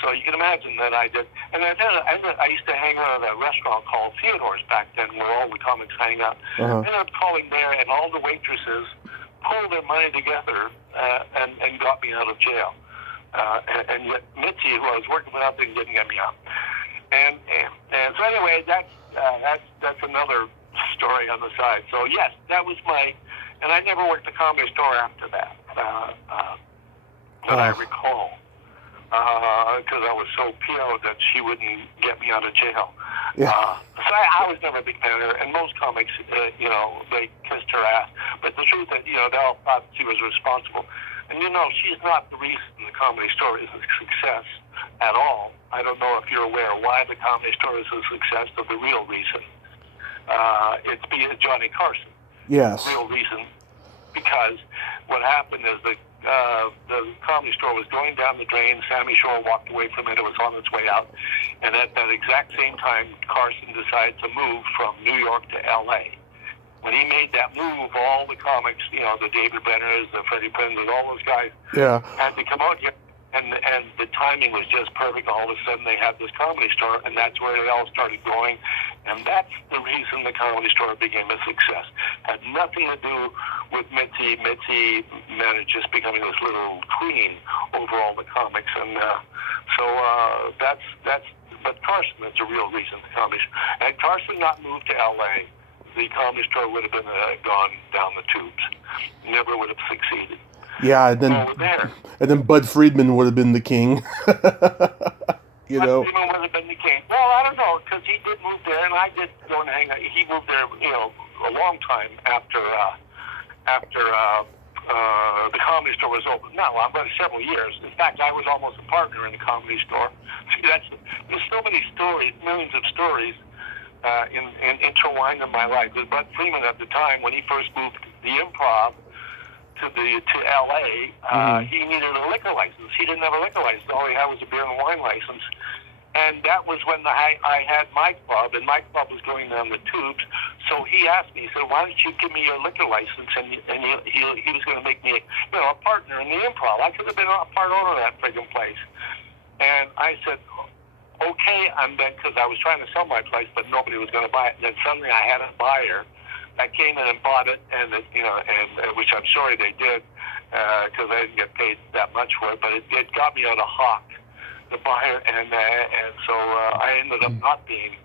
So you can imagine that I did. And I used to hang out at a restaurant called Theodore's back then, where all the comics hang out. I ended up calling there, and all the waitresses pulled their money together and got me out of jail. And yet Mitzi, who I was working with, didn't get me out. And so anyway, that's another story on the side. So yes, that was and I never worked the Comedy Store after that, that I recall. Because I was so PO'd that she wouldn't get me out of jail. Yeah. So I was never a big fan of her, and most comics, they kissed her ass. But the truth is, they all thought she was responsible. And she's not the reason the Comedy Store is a success at all. I don't know if you're aware why the Comedy Store is a success, but the real reason, it's because Johnny Carson. Yes. The real reason, because what happened is the Comedy Store was going down the drain. Sammy Shore walked away from it. It was on its way out. And at that exact same time, Carson decided to move from New York to L.A. When he made that move, all the comics, the David Brenners, the Freddie Prinze, all those guys had to come out here. And the timing was just perfect. All of a sudden, they had this Comedy Store, and that's where it all started going. And that's the reason the Comedy Store became a success. Had nothing to do with Mitzi. Mitzi managed just becoming this little queen over all the comics. And but Carson is the real reason the Comedy Store. Had Carson not moved to L.A., the Comedy Store would have been gone down the tubes. Never would have succeeded. Yeah, and then Bud Friedman would have been the king. Bud Friedman would have been the king. Well, I don't know, because he did move there, and I did go and hang out. He moved there, a long time after the Comedy Store was open. No, about several years. In fact, I was almost a partner in the Comedy Store. See, there's so many stories, millions of stories intertwined in my life. With Bud Friedman at the time, when he first moved the Improv to LA, he needed a liquor license. He didn't have a liquor license. All he had was a beer and wine license. And that was when I had my club, and my club was going down the tubes. So he asked me, he said, "Why don't you give me your liquor license?" And he was going to make me a partner in the Improv. I could have been a part owner of that friggin' place. And I said, okay, because I was trying to sell my place, but nobody was going to buy it. And then suddenly I had a buyer. I came in and bought it, and which I'm sorry they did, because I didn't get paid that much for it, but it got me out of hock, the buyer, and so I ended up not being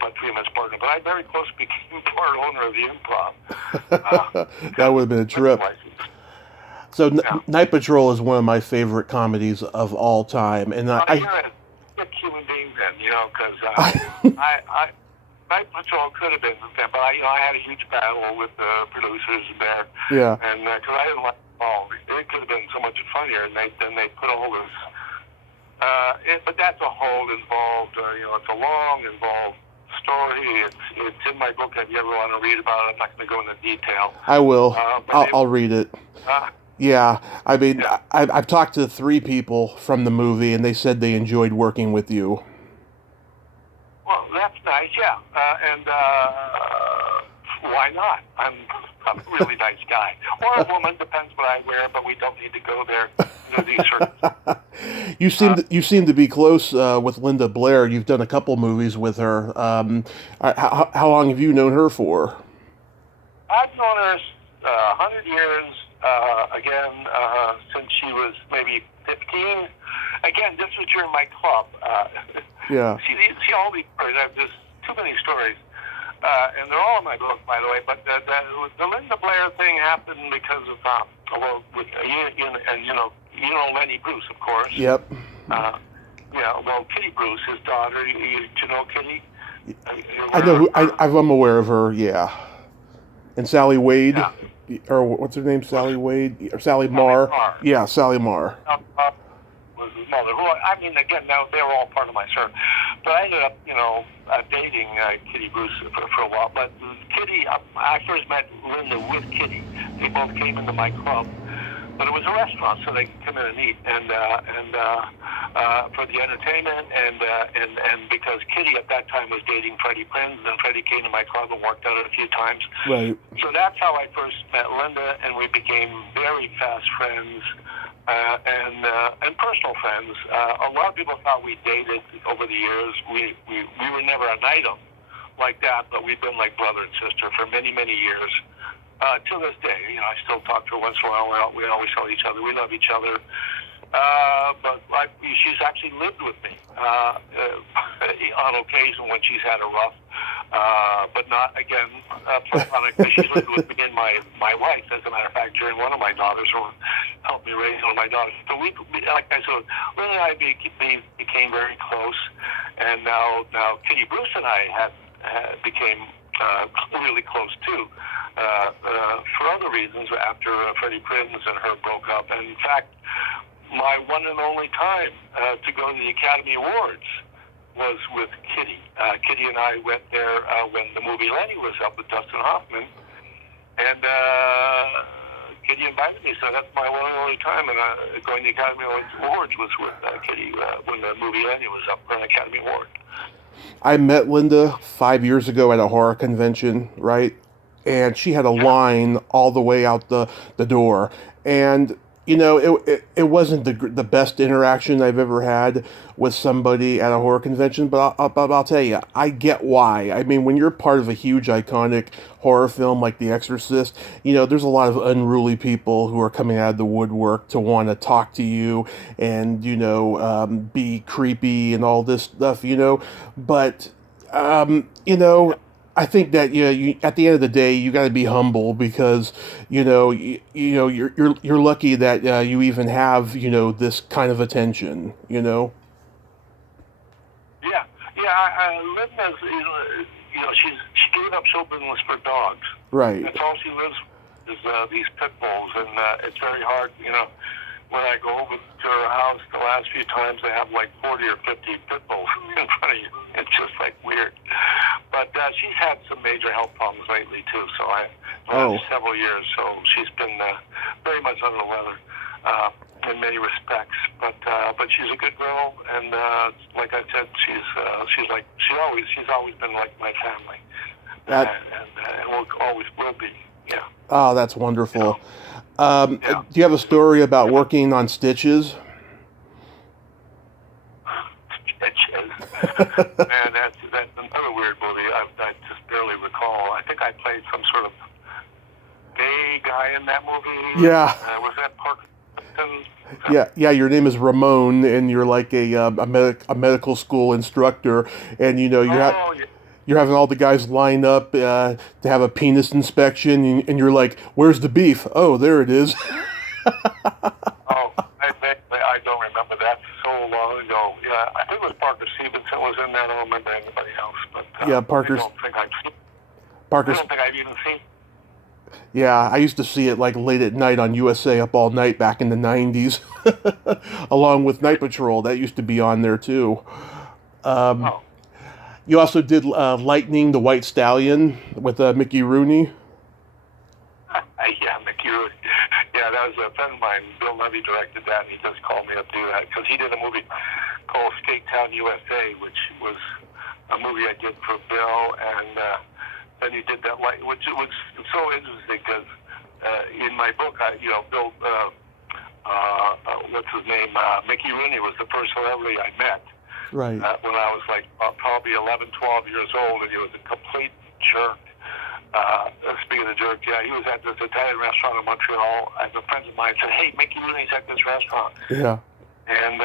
but 3 months partner. But I very close became part owner of the Improv. That would have been a trip. So Night Patrol is one of my favorite comedies of all time, and you're a sick human being then, because I Night Patrol could have been, but I had a huge battle with the producers there. Yeah. And because I didn't like it all, it could have been so much funnier, and then they put all this. But that's a whole involved. It's a long, involved story. It's in my book. If you ever want to read about it, I'm not going to go into detail. I will. I'll read it. Yeah, I mean, Yeah. I've talked to 3 people from the movie, and they said they enjoyed working with you. Well, that's nice, yeah. And why not? I'm a really nice guy. Or a woman, depends what I wear, but we don't need to go there. You seem to be close with Linda Blair. You've done a couple movies with her. How long have you known her for? I've known her 100 years, since she was maybe 15. Again, this was during my club. Yeah. See all these stories. I have just too many stories. And they're all in my book, by the way. But the Linda Blair thing happened because of, Lenny Bruce, of course. Yep. Kitty Bruce, his daughter. Do you know Kitty? I know. I'm aware of her. Yeah. And Sally Wade, or what's her name? Sally Wade or Sally Marr? Yeah, Sally Marr. Was his mother. Again, now they were all part of my circle. But I ended up, dating Kitty Bruce for a while. But Kitty, I first met Linda with Kitty. They both came into my club. But it was a restaurant, so they could come in and eat, and for the entertainment, and because Kitty at that time was dating Freddie Prinze, and Freddie came to my club and worked out it a few times. Right. So that's how I first met Linda, and we became very fast friends, and personal friends. A lot of people thought we dated over the years. We were never an item like that, but we've been like brother and sister for many, many years. To this day, I still talk to her once in a while. We always tell each other we love each other. But she's actually lived with me on occasion when she's had a rough, but not again platonic. She's lived with me and my wife, as a matter of fact, during one of my daughters, who helped me raise one of my daughters. So we like I said, Lynn and I became very close, and now Kitty Bruce and I became really close too. For other reasons, after Freddie Prinze and her broke up. And in fact, my one and only time to go to the Academy Awards was with Kitty. Kitty and I went there when the movie Lenny was up with Dustin Hoffman. And Kitty invited me, so that's my one and only time. And going to the Academy Awards was with Kitty when the movie Lenny was up for an Academy Award. I met Linda 5 years ago at a horror convention, right? And she had a line all the way out the door. And, it wasn't the best interaction I've ever had with somebody at a horror convention, but I'll tell you, I get why. I mean, when you're part of a huge, iconic horror film like The Exorcist, there's a lot of unruly people who are coming out of the woodwork to want to talk to you and, be creepy and all this stuff, But, I think that you at the end of the day you got to be humble because you're lucky that you even have this kind of attention. Yeah. Linda's she gave up show business for dogs. Right. That's all she lives with is these pit bulls, and it's very hard. When I go over to her house the last few times, I have like 40 or 50 pit bulls in front of you. It's just like weird. But she's had some major health problems lately too. So several years. So she's been very much under the weather in many respects. But she's a good girl, and like I said, she's always been like my family, and always will be. Yeah. Oh, that's wonderful. Do you have a story about working on Stitches? Stitches. Man, that's another weird movie I just barely recall. I think I played played some sort of gay guy in that movie. Yeah. Was that Parker? Yeah. Your name is Ramon, and you're like a medical school instructor, and you're having all the guys line up to have a penis inspection, and you're like, "Where's the beef?" Oh, there it is. I don't remember that so long ago. Yeah, I think it was Parker Stevenson was in that. I don't remember anybody else, but yeah, Parker. I don't think I've seen. Parker. I don't think I've even seen. Yeah, I used to see it like late at night on USA Up All Night back in the 90s, along with Night Patrol. That used to be on there too. You also did Lightning, the White Stallion with Mickey Rooney. Yeah, Mickey Rooney. Yeah, that was a friend of mine. Bill Levy directed that, and he just called me up to do that because he did a movie called Skate Town USA, which was a movie I did for Bill, and then he did that, which was so interesting because in my book, Bill, what's his name? Mickey Rooney was the first celebrity I met. Right. When I was like probably 11, 12 years old, and he was a complete jerk. Speaking of jerk, yeah, he was at this Italian restaurant in Montreal, and a friend of mine said, "Hey, Mickey Rooney's at this restaurant." Yeah. And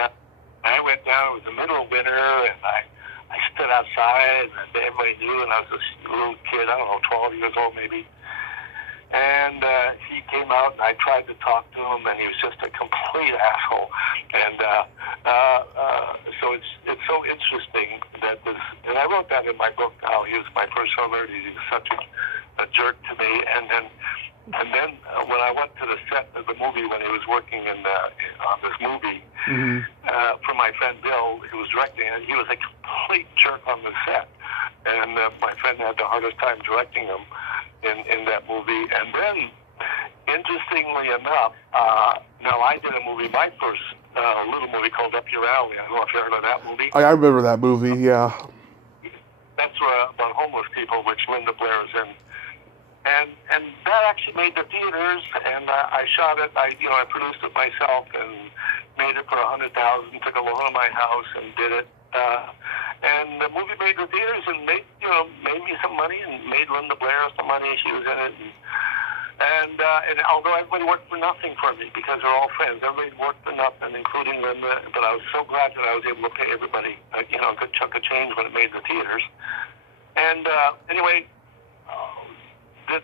I went down. It was the middle of winter, and I stood outside, and everybody knew, and I was this little kid, I don't know, 12 years old maybe. And he came out, and I tried to talk to him, and he was just a complete asshole. And so it's so interesting that this, and I wrote that in my book, how he was my first celebrity. He was such a jerk to me. And then when I went to the set of the movie, when he was working on this movie, for my friend Bill, who was directing it, he was a complete jerk on the set. And my friend had the hardest time directing him in that movie. And then, interestingly enough, now I did a movie, my first little movie called Up Your Alley. I don't know if you heard of that movie. I remember that movie, yeah. That's about homeless people, which Linda Blair is in. And that actually made the theaters, and I shot it. I produced it myself and made it for $100,000. Took a loan on my house and did it. And the movie made the theaters and made me some money and made Linda Blair some money. She was in it. And although everybody worked for nothing for me because they're all friends, everybody worked for nothing, including Linda. But I was so glad that I was able to pay everybody, a good chunk of change when it made the theaters. And anyway.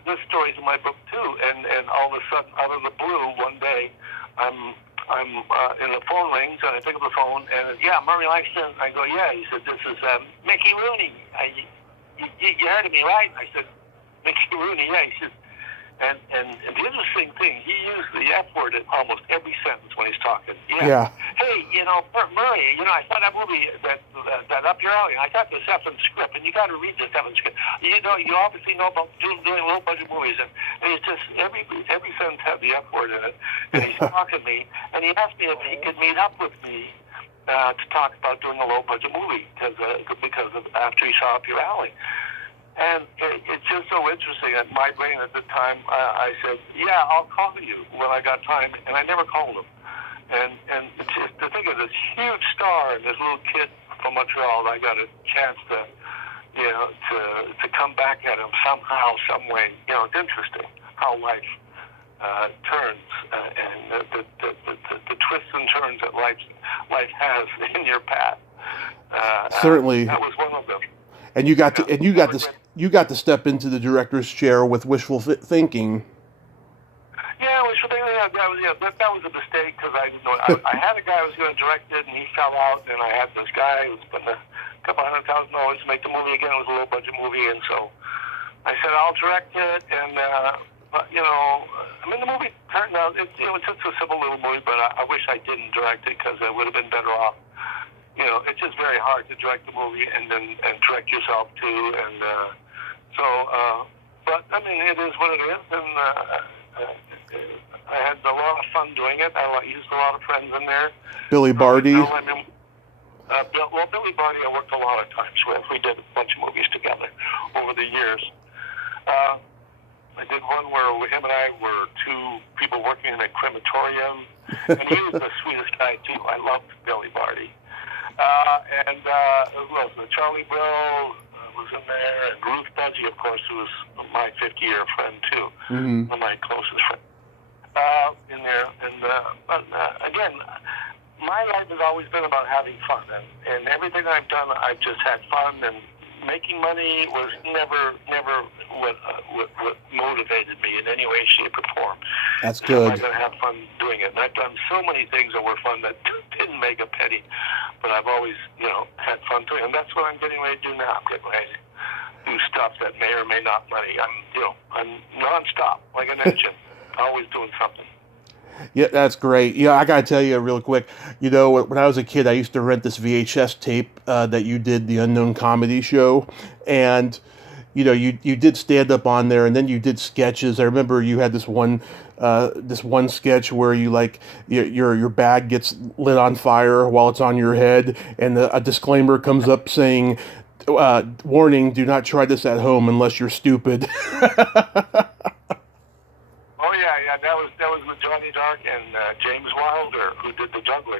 This story's in my book too, and all of a sudden, out of the blue, one day, I'm and the phone rings, and I pick up the phone, and yeah, Murray Langston. I go, yeah. He said, this is Mickey Rooney. You heard of me, right? I said, Mickey Rooney, yeah. He said, and the interesting thing, he used the F word in almost every sentence when he's talking. Yeah. Hey, Murray, I saw that movie that Up Your Alley. I got this effing script, and you got to read this effing script. You obviously know about doing low budget movies, and it's just every sentence had the F word in it. And he's talking to me, and he asked me if he could meet up with me to talk about doing a low budget movie because of after he saw Up Your Alley. And it's just so interesting. At my brain at the time, I said, yeah, I'll call you when I got time. And I never called him. And it's just to think of this huge star and this little kid from Montreal, I got a chance to come back at him somehow, some way. It's interesting how life turns and the twists and turns that life has in your path. Certainly. That was one of them. And you got to step into the director's chair with Wishful Thinking. Yeah, Wishful Thinking. That was a mistake because I had a guy who was going to direct it, and he fell out. And I had this guy who was spending a couple $100,000 to make the movie again. It was a low budget movie, and so I said I'll direct it. And the movie turned out. It's a simple little movie, but I wish I didn't direct it because I would have been better off. It's just very hard to direct the movie and direct yourself too, and but I mean, it is what it is, and I had a lot of fun doing it. I used a lot of friends in there. Billy Barty. Billy Barty, I worked a lot of times with. We did a bunch of movies together over the years. I did one where him and I were two people working in a crematorium, and he was the sweetest guy too. I loved Billy Barty. Who else? Charlie Brill was in there, and Ruth Budgie, of course, who was my 50-year friend too, Mm-hmm. one of my closest friends in there. And again, my life has always been about having fun, and everything I've done, I've just had fun, and making money was never what motivated me in any way, shape, or form. That's So good. I'm going to have fun doing it. And I've done so many things that were fun that didn't make a penny, but I've always, had fun doing it. And that's what I'm getting ready to do now. I'm getting ready to do stuff that may or may not money. I'm nonstop, like an engine, always doing something. Yeah, that's great. Yeah, I gotta tell you real quick. When I was a kid, I used to rent this VHS tape that you did the Unknown Comedy Show, and you did stand up on there, and then you did sketches. I remember you had this one sketch where you like your bag gets lit on fire while it's on your head, and a disclaimer comes up saying, "Warning: Do not try this at home unless you're stupid." Oh yeah, that was with Johnny Dark and James Wilder, who did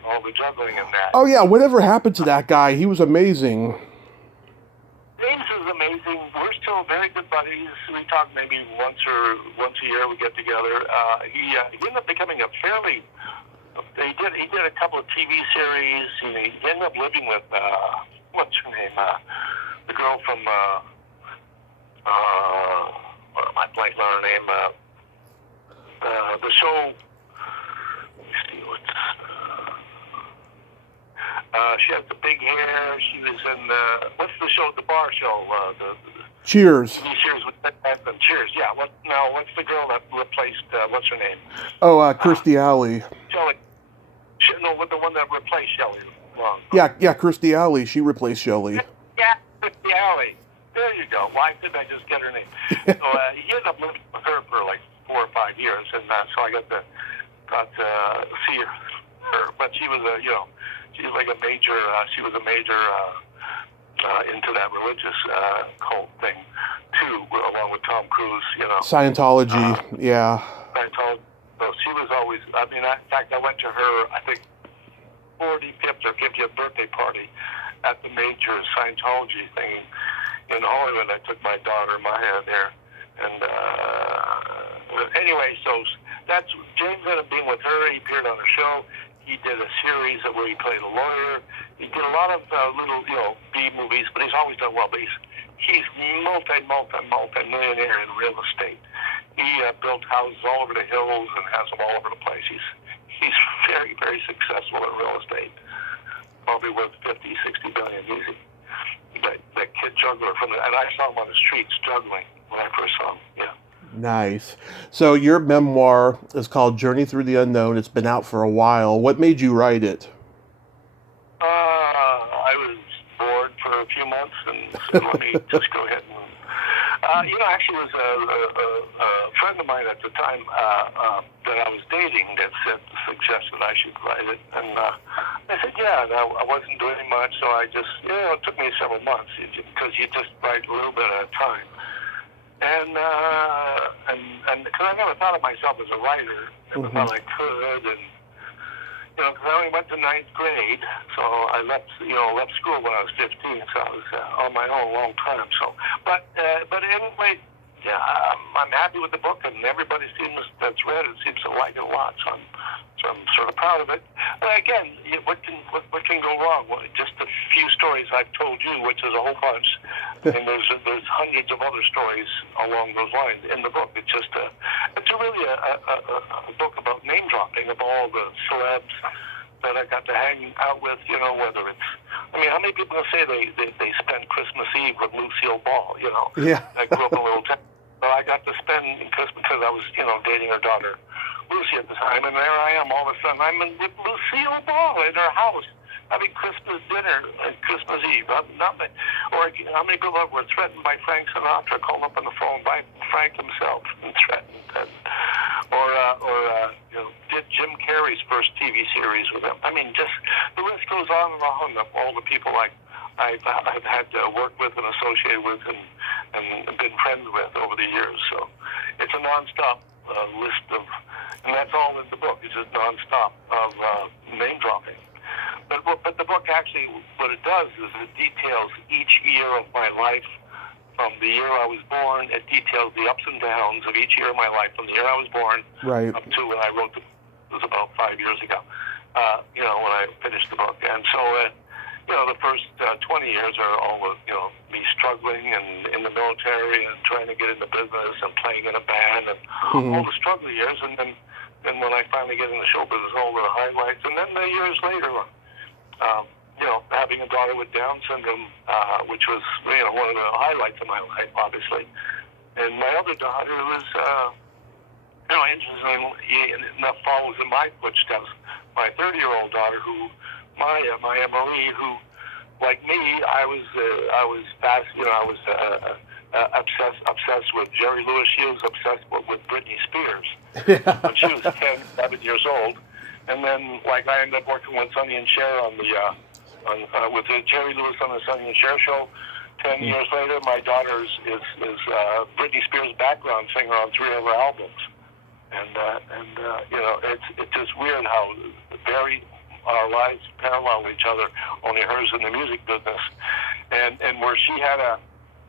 all the juggling in that. Oh yeah, whatever happened to that guy? He was amazing. James is amazing. We're still very good buddies. We talk maybe once a year. We get together. He ended up becoming a fairly. He did a couple of TV series. He ended up living with what's her name? The girl from I blank on her name. The show. Let me see what's. She has the big hair. She was in what's the show? The bar show. Cheers. Cheers with Edmund. Cheers. Yeah. What's the girl that replaced? What's her name? Oh, Kirstie Alley. Shelley. No, the one that replaced Shelley. Yeah, Kirstie Alley. She replaced Shelley. Yeah, Kirstie Alley. There you go. Why did I just get her name? So he ended up living with her for like 4 or 5 years, and so I got to see her. But she was she was like a major. She was a major into that religious cult thing too, along with Tom Cruise. Scientology. Yeah. Scientology. So she was always. I mean, in fact, I went to her. I think 45th or 50th birthday party at the major Scientology thing in Hollywood. I took my daughter Maya there, and anyway, so that's James ended up being with her. He appeared on her show. He did a series where he played a lawyer. He did a lot of little, B movies, but he's always done well. But he's multi-millionaire in real estate. He built houses all over the hills and has them all over the place. He's very, very successful in real estate. Probably worth 50, 60 billion easy. That kid juggler and I saw him on the streets juggling when I first saw him. Yeah. Nice. So your memoir is called Journey Through the Unknown. It's been out for a while. What made you write it? I was bored for a few months, and said, let me just go ahead and. Actually, it was a friend of mine at the time that I was dating that suggested I should write it, and I said, yeah. And I wasn't doing much, so I just, it took me several months because you just write a little bit at a time. And because I never thought of myself as a writer, never thought I could, and because I only went to 9th grade, so I left school when I was 15, so I was on my own a long time. So, but anyway, yeah, I'm happy with the book, and everybody that's read it seems to like it a lot. So I'm sort of proud of it. But again, what can go wrong? Well, just a few stories I've told you, which is a whole bunch, and there's hundreds of other stories along those lines in the book. It's really a book about name dropping of all the celebs that I got to hang out with. Whether it's, how many people say they spend Christmas Eve with Lucille Ball? Yeah. I grew up in a little town, so I got to spend Christmas because I was dating her daughter Lucy at the time, and there I am all of a sudden. I'm with Lucille Ball in her house having Christmas dinner at Christmas Eve. Or how many people were threatened by Frank Sinatra, called up on the phone by Frank himself and threatened, did Jim Carrey's first TV series with him. Just the list goes on and on of all the people I've had to work with and associated with and been friends with over the years. So it's a nonstop list of, and that's all in the book. It's just nonstop of name dropping. But the book actually, what it does is it details each year of my life from the year I was born. It details the ups and downs of each year of my life, from the year I was born Right. up to when I wrote it was about 5 years ago, when I finished the book. And so, the first 20 years are all of, me struggling and in the military and trying to get into business and playing in a band and all the struggle years. And then when I finally get into show business, all the highlights. And then the years later, having a daughter with Down syndrome, which was, one of the highlights of my life, obviously. And my other daughter was, interestingly enough, follows in my footsteps. My 30-year-old daughter, Maya Marie, who, like me, I was fast. I was obsessed with Jerry Lewis. She was obsessed with Britney Spears when she was 10, 11 years old. And then, I ended up working with Sonny and Cher with Jerry Lewis on the Sonny and Cher show. 10 years later, my daughter is Britney Spears' background singer on 3 of her albums. And it's just weird how our lives parallel each other, only hers in the music business. And where she had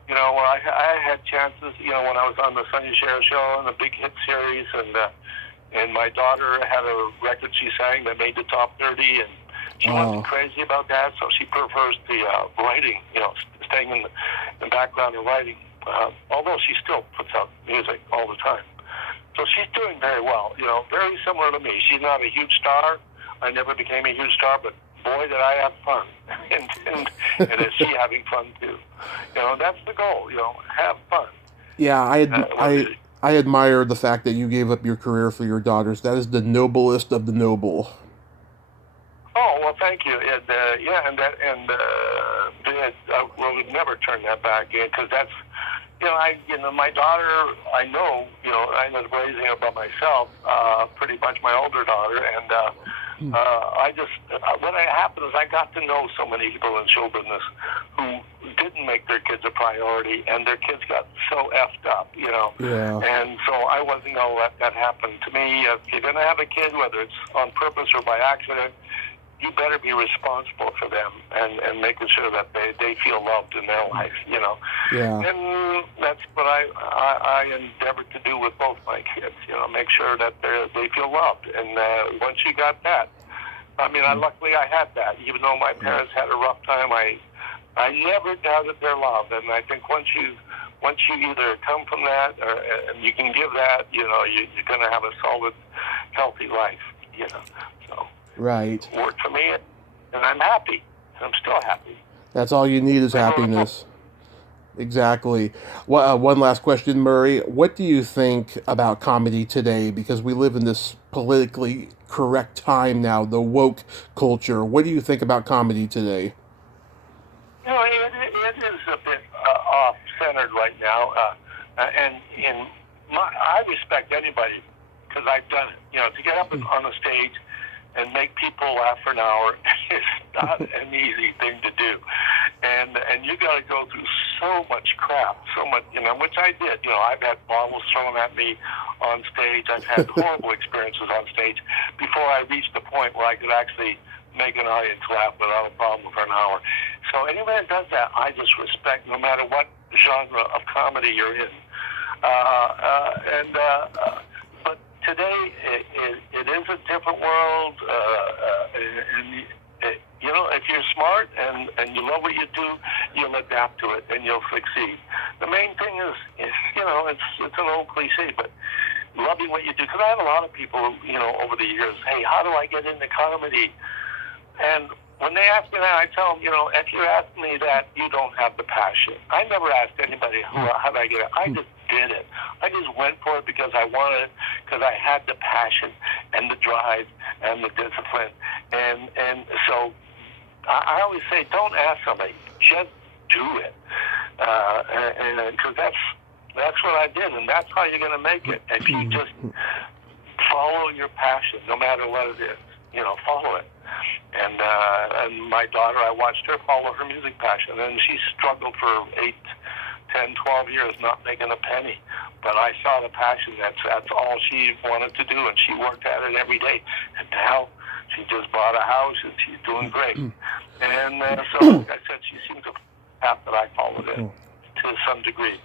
where I had chances, when I was on the Sonny and Cher show and the big hit series, and my daughter had a record she sang that made the top 30, and she wasn't crazy about that, so she prefers the writing, staying in the background and writing, although she still puts out music all the time. So she's doing very well, very similar to me. She's not a huge star. I never became a huge star, but boy, did I have fun. and is she having fun too? That's the goal, have fun. Yeah, I admire the fact that you gave up your career for your daughters. That is the noblest of the noble. Oh, well, thank you. I would never turn that back in, because that's, my daughter, I ended up raising her by myself, pretty much my older daughter, and what happened is I got to know so many people in show business who didn't make their kids a priority, and their kids got so effed up, Yeah. And so I wasn't going to let that happen. To me, if you're going to have a kid, whether it's on purpose or by accident, you better be responsible for them and making sure that they feel loved in their life, Yeah. And that's what I endeavored to do with both my kids, make sure that they feel loved. And once you got that, luckily I had that. Even though my parents had a rough time, I never doubted their love. And I think once you either come from that and you can give that, you're going to have a solid, healthy life, So. Right. It worked for me, and I'm happy. I'm still happy. That's all you need is happiness. Exactly. Well, one last question, Murray. What do you think about comedy today? Because we live in this politically correct time now, the woke culture. What do you think about comedy today? It is a bit off-centered right now, and I respect anybody, because I've done it. To get up on the stage and make people laugh for an hour is not an easy thing to do. And you got to go through so much crap, so much, which I did. I've had bottles thrown at me on stage. I've had horrible experiences on stage before I reached the point where I could actually make an audience laugh without a problem for an hour. So anyone that does that, I just respect, no matter what genre of comedy you're in. But today, it is a different world, and if you're smart and you love what you do, you'll adapt to it and you'll succeed. The main thing is it's an old cliche, but loving what you do. Because I have a lot of people, over the years, hey, how do I get into comedy? And when they ask me that, I tell them, if you're asking me that, you don't have the passion. I never asked anybody, how did I get it? I just did it. I just went for it because I wanted it, because I had the passion and the drive and the discipline. And so I always say, don't ask somebody, just do it. Because that's what I did, and that's how you're going to make it. If you just follow your passion, no matter what it is, follow it. And my daughter, I watched her follow her music passion, and she struggled for 8, 10, 12 years not making a penny. But I saw the passion. That's all she wanted to do, and she worked at it every day. And now she just bought a house, and she's doing great. And so, like I said, she seems to have the path that I followed in to some degree.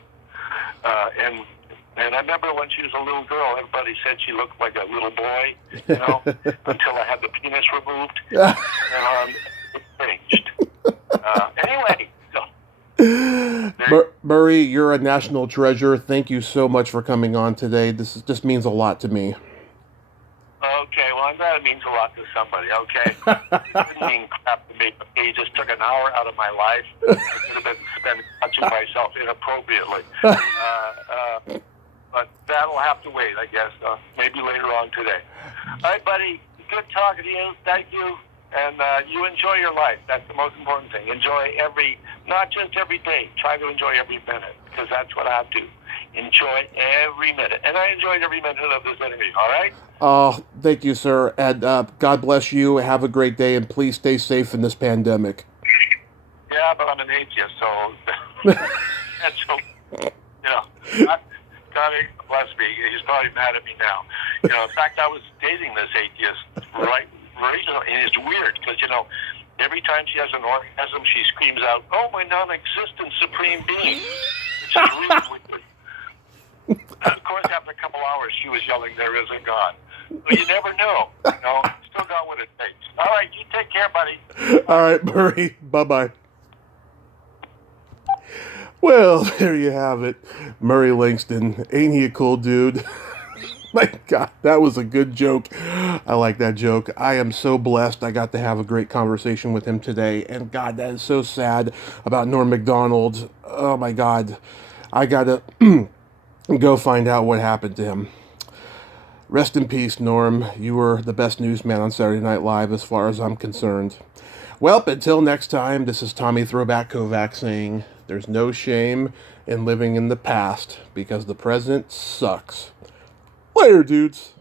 And I remember when she was a little girl, everybody said she looked like a little boy, until I had the penis removed, and it changed. Anyway, so. Murray, you're a national treasure. Thank you so much for coming on today. Just means a lot to me. Okay, well, I'm glad it means a lot to somebody, okay? It didn't mean crap to me. He just took an hour out of my life. I could have been spending touching myself inappropriately. But that'll have to wait, I guess. Maybe later on today. All right, buddy. Good talking to you. Thank you. And you enjoy your life. That's the most important thing. Enjoy not just every day. Try to enjoy every minute, because that's what I have to. Enjoy every minute. And I enjoyed every minute of this interview, all right? Oh, thank you, sir. And God bless you. Have a great day, and please stay safe in this pandemic. Yeah, but I'm an atheist, so... God bless me. He's probably mad at me now. In fact, I was dating this atheist right recently, and it's weird, because, every time she has an orgasm, she screams out, "Oh, my non-existent supreme being," which is really weird. And of course, after a couple hours, she was yelling, "There is a God." But you never know. Still got what it takes. All right, you take care, buddy. All right, Murray. Bye-bye. Well, there you have it. Murray Langston. Ain't he a cool dude? My God, that was a good joke. I like that joke. I am so blessed I got to have a great conversation with him today. And God, that is so sad about Norm Mcdonald. Oh my God. I gotta go find out what happened to him. Rest in peace, Norm. You were the best newsman on Saturday Night Live as far as I'm concerned. Well, until next time, this is Tommy Throwback Kovac saying, there's no shame in living in the past because the present sucks. Later, dudes.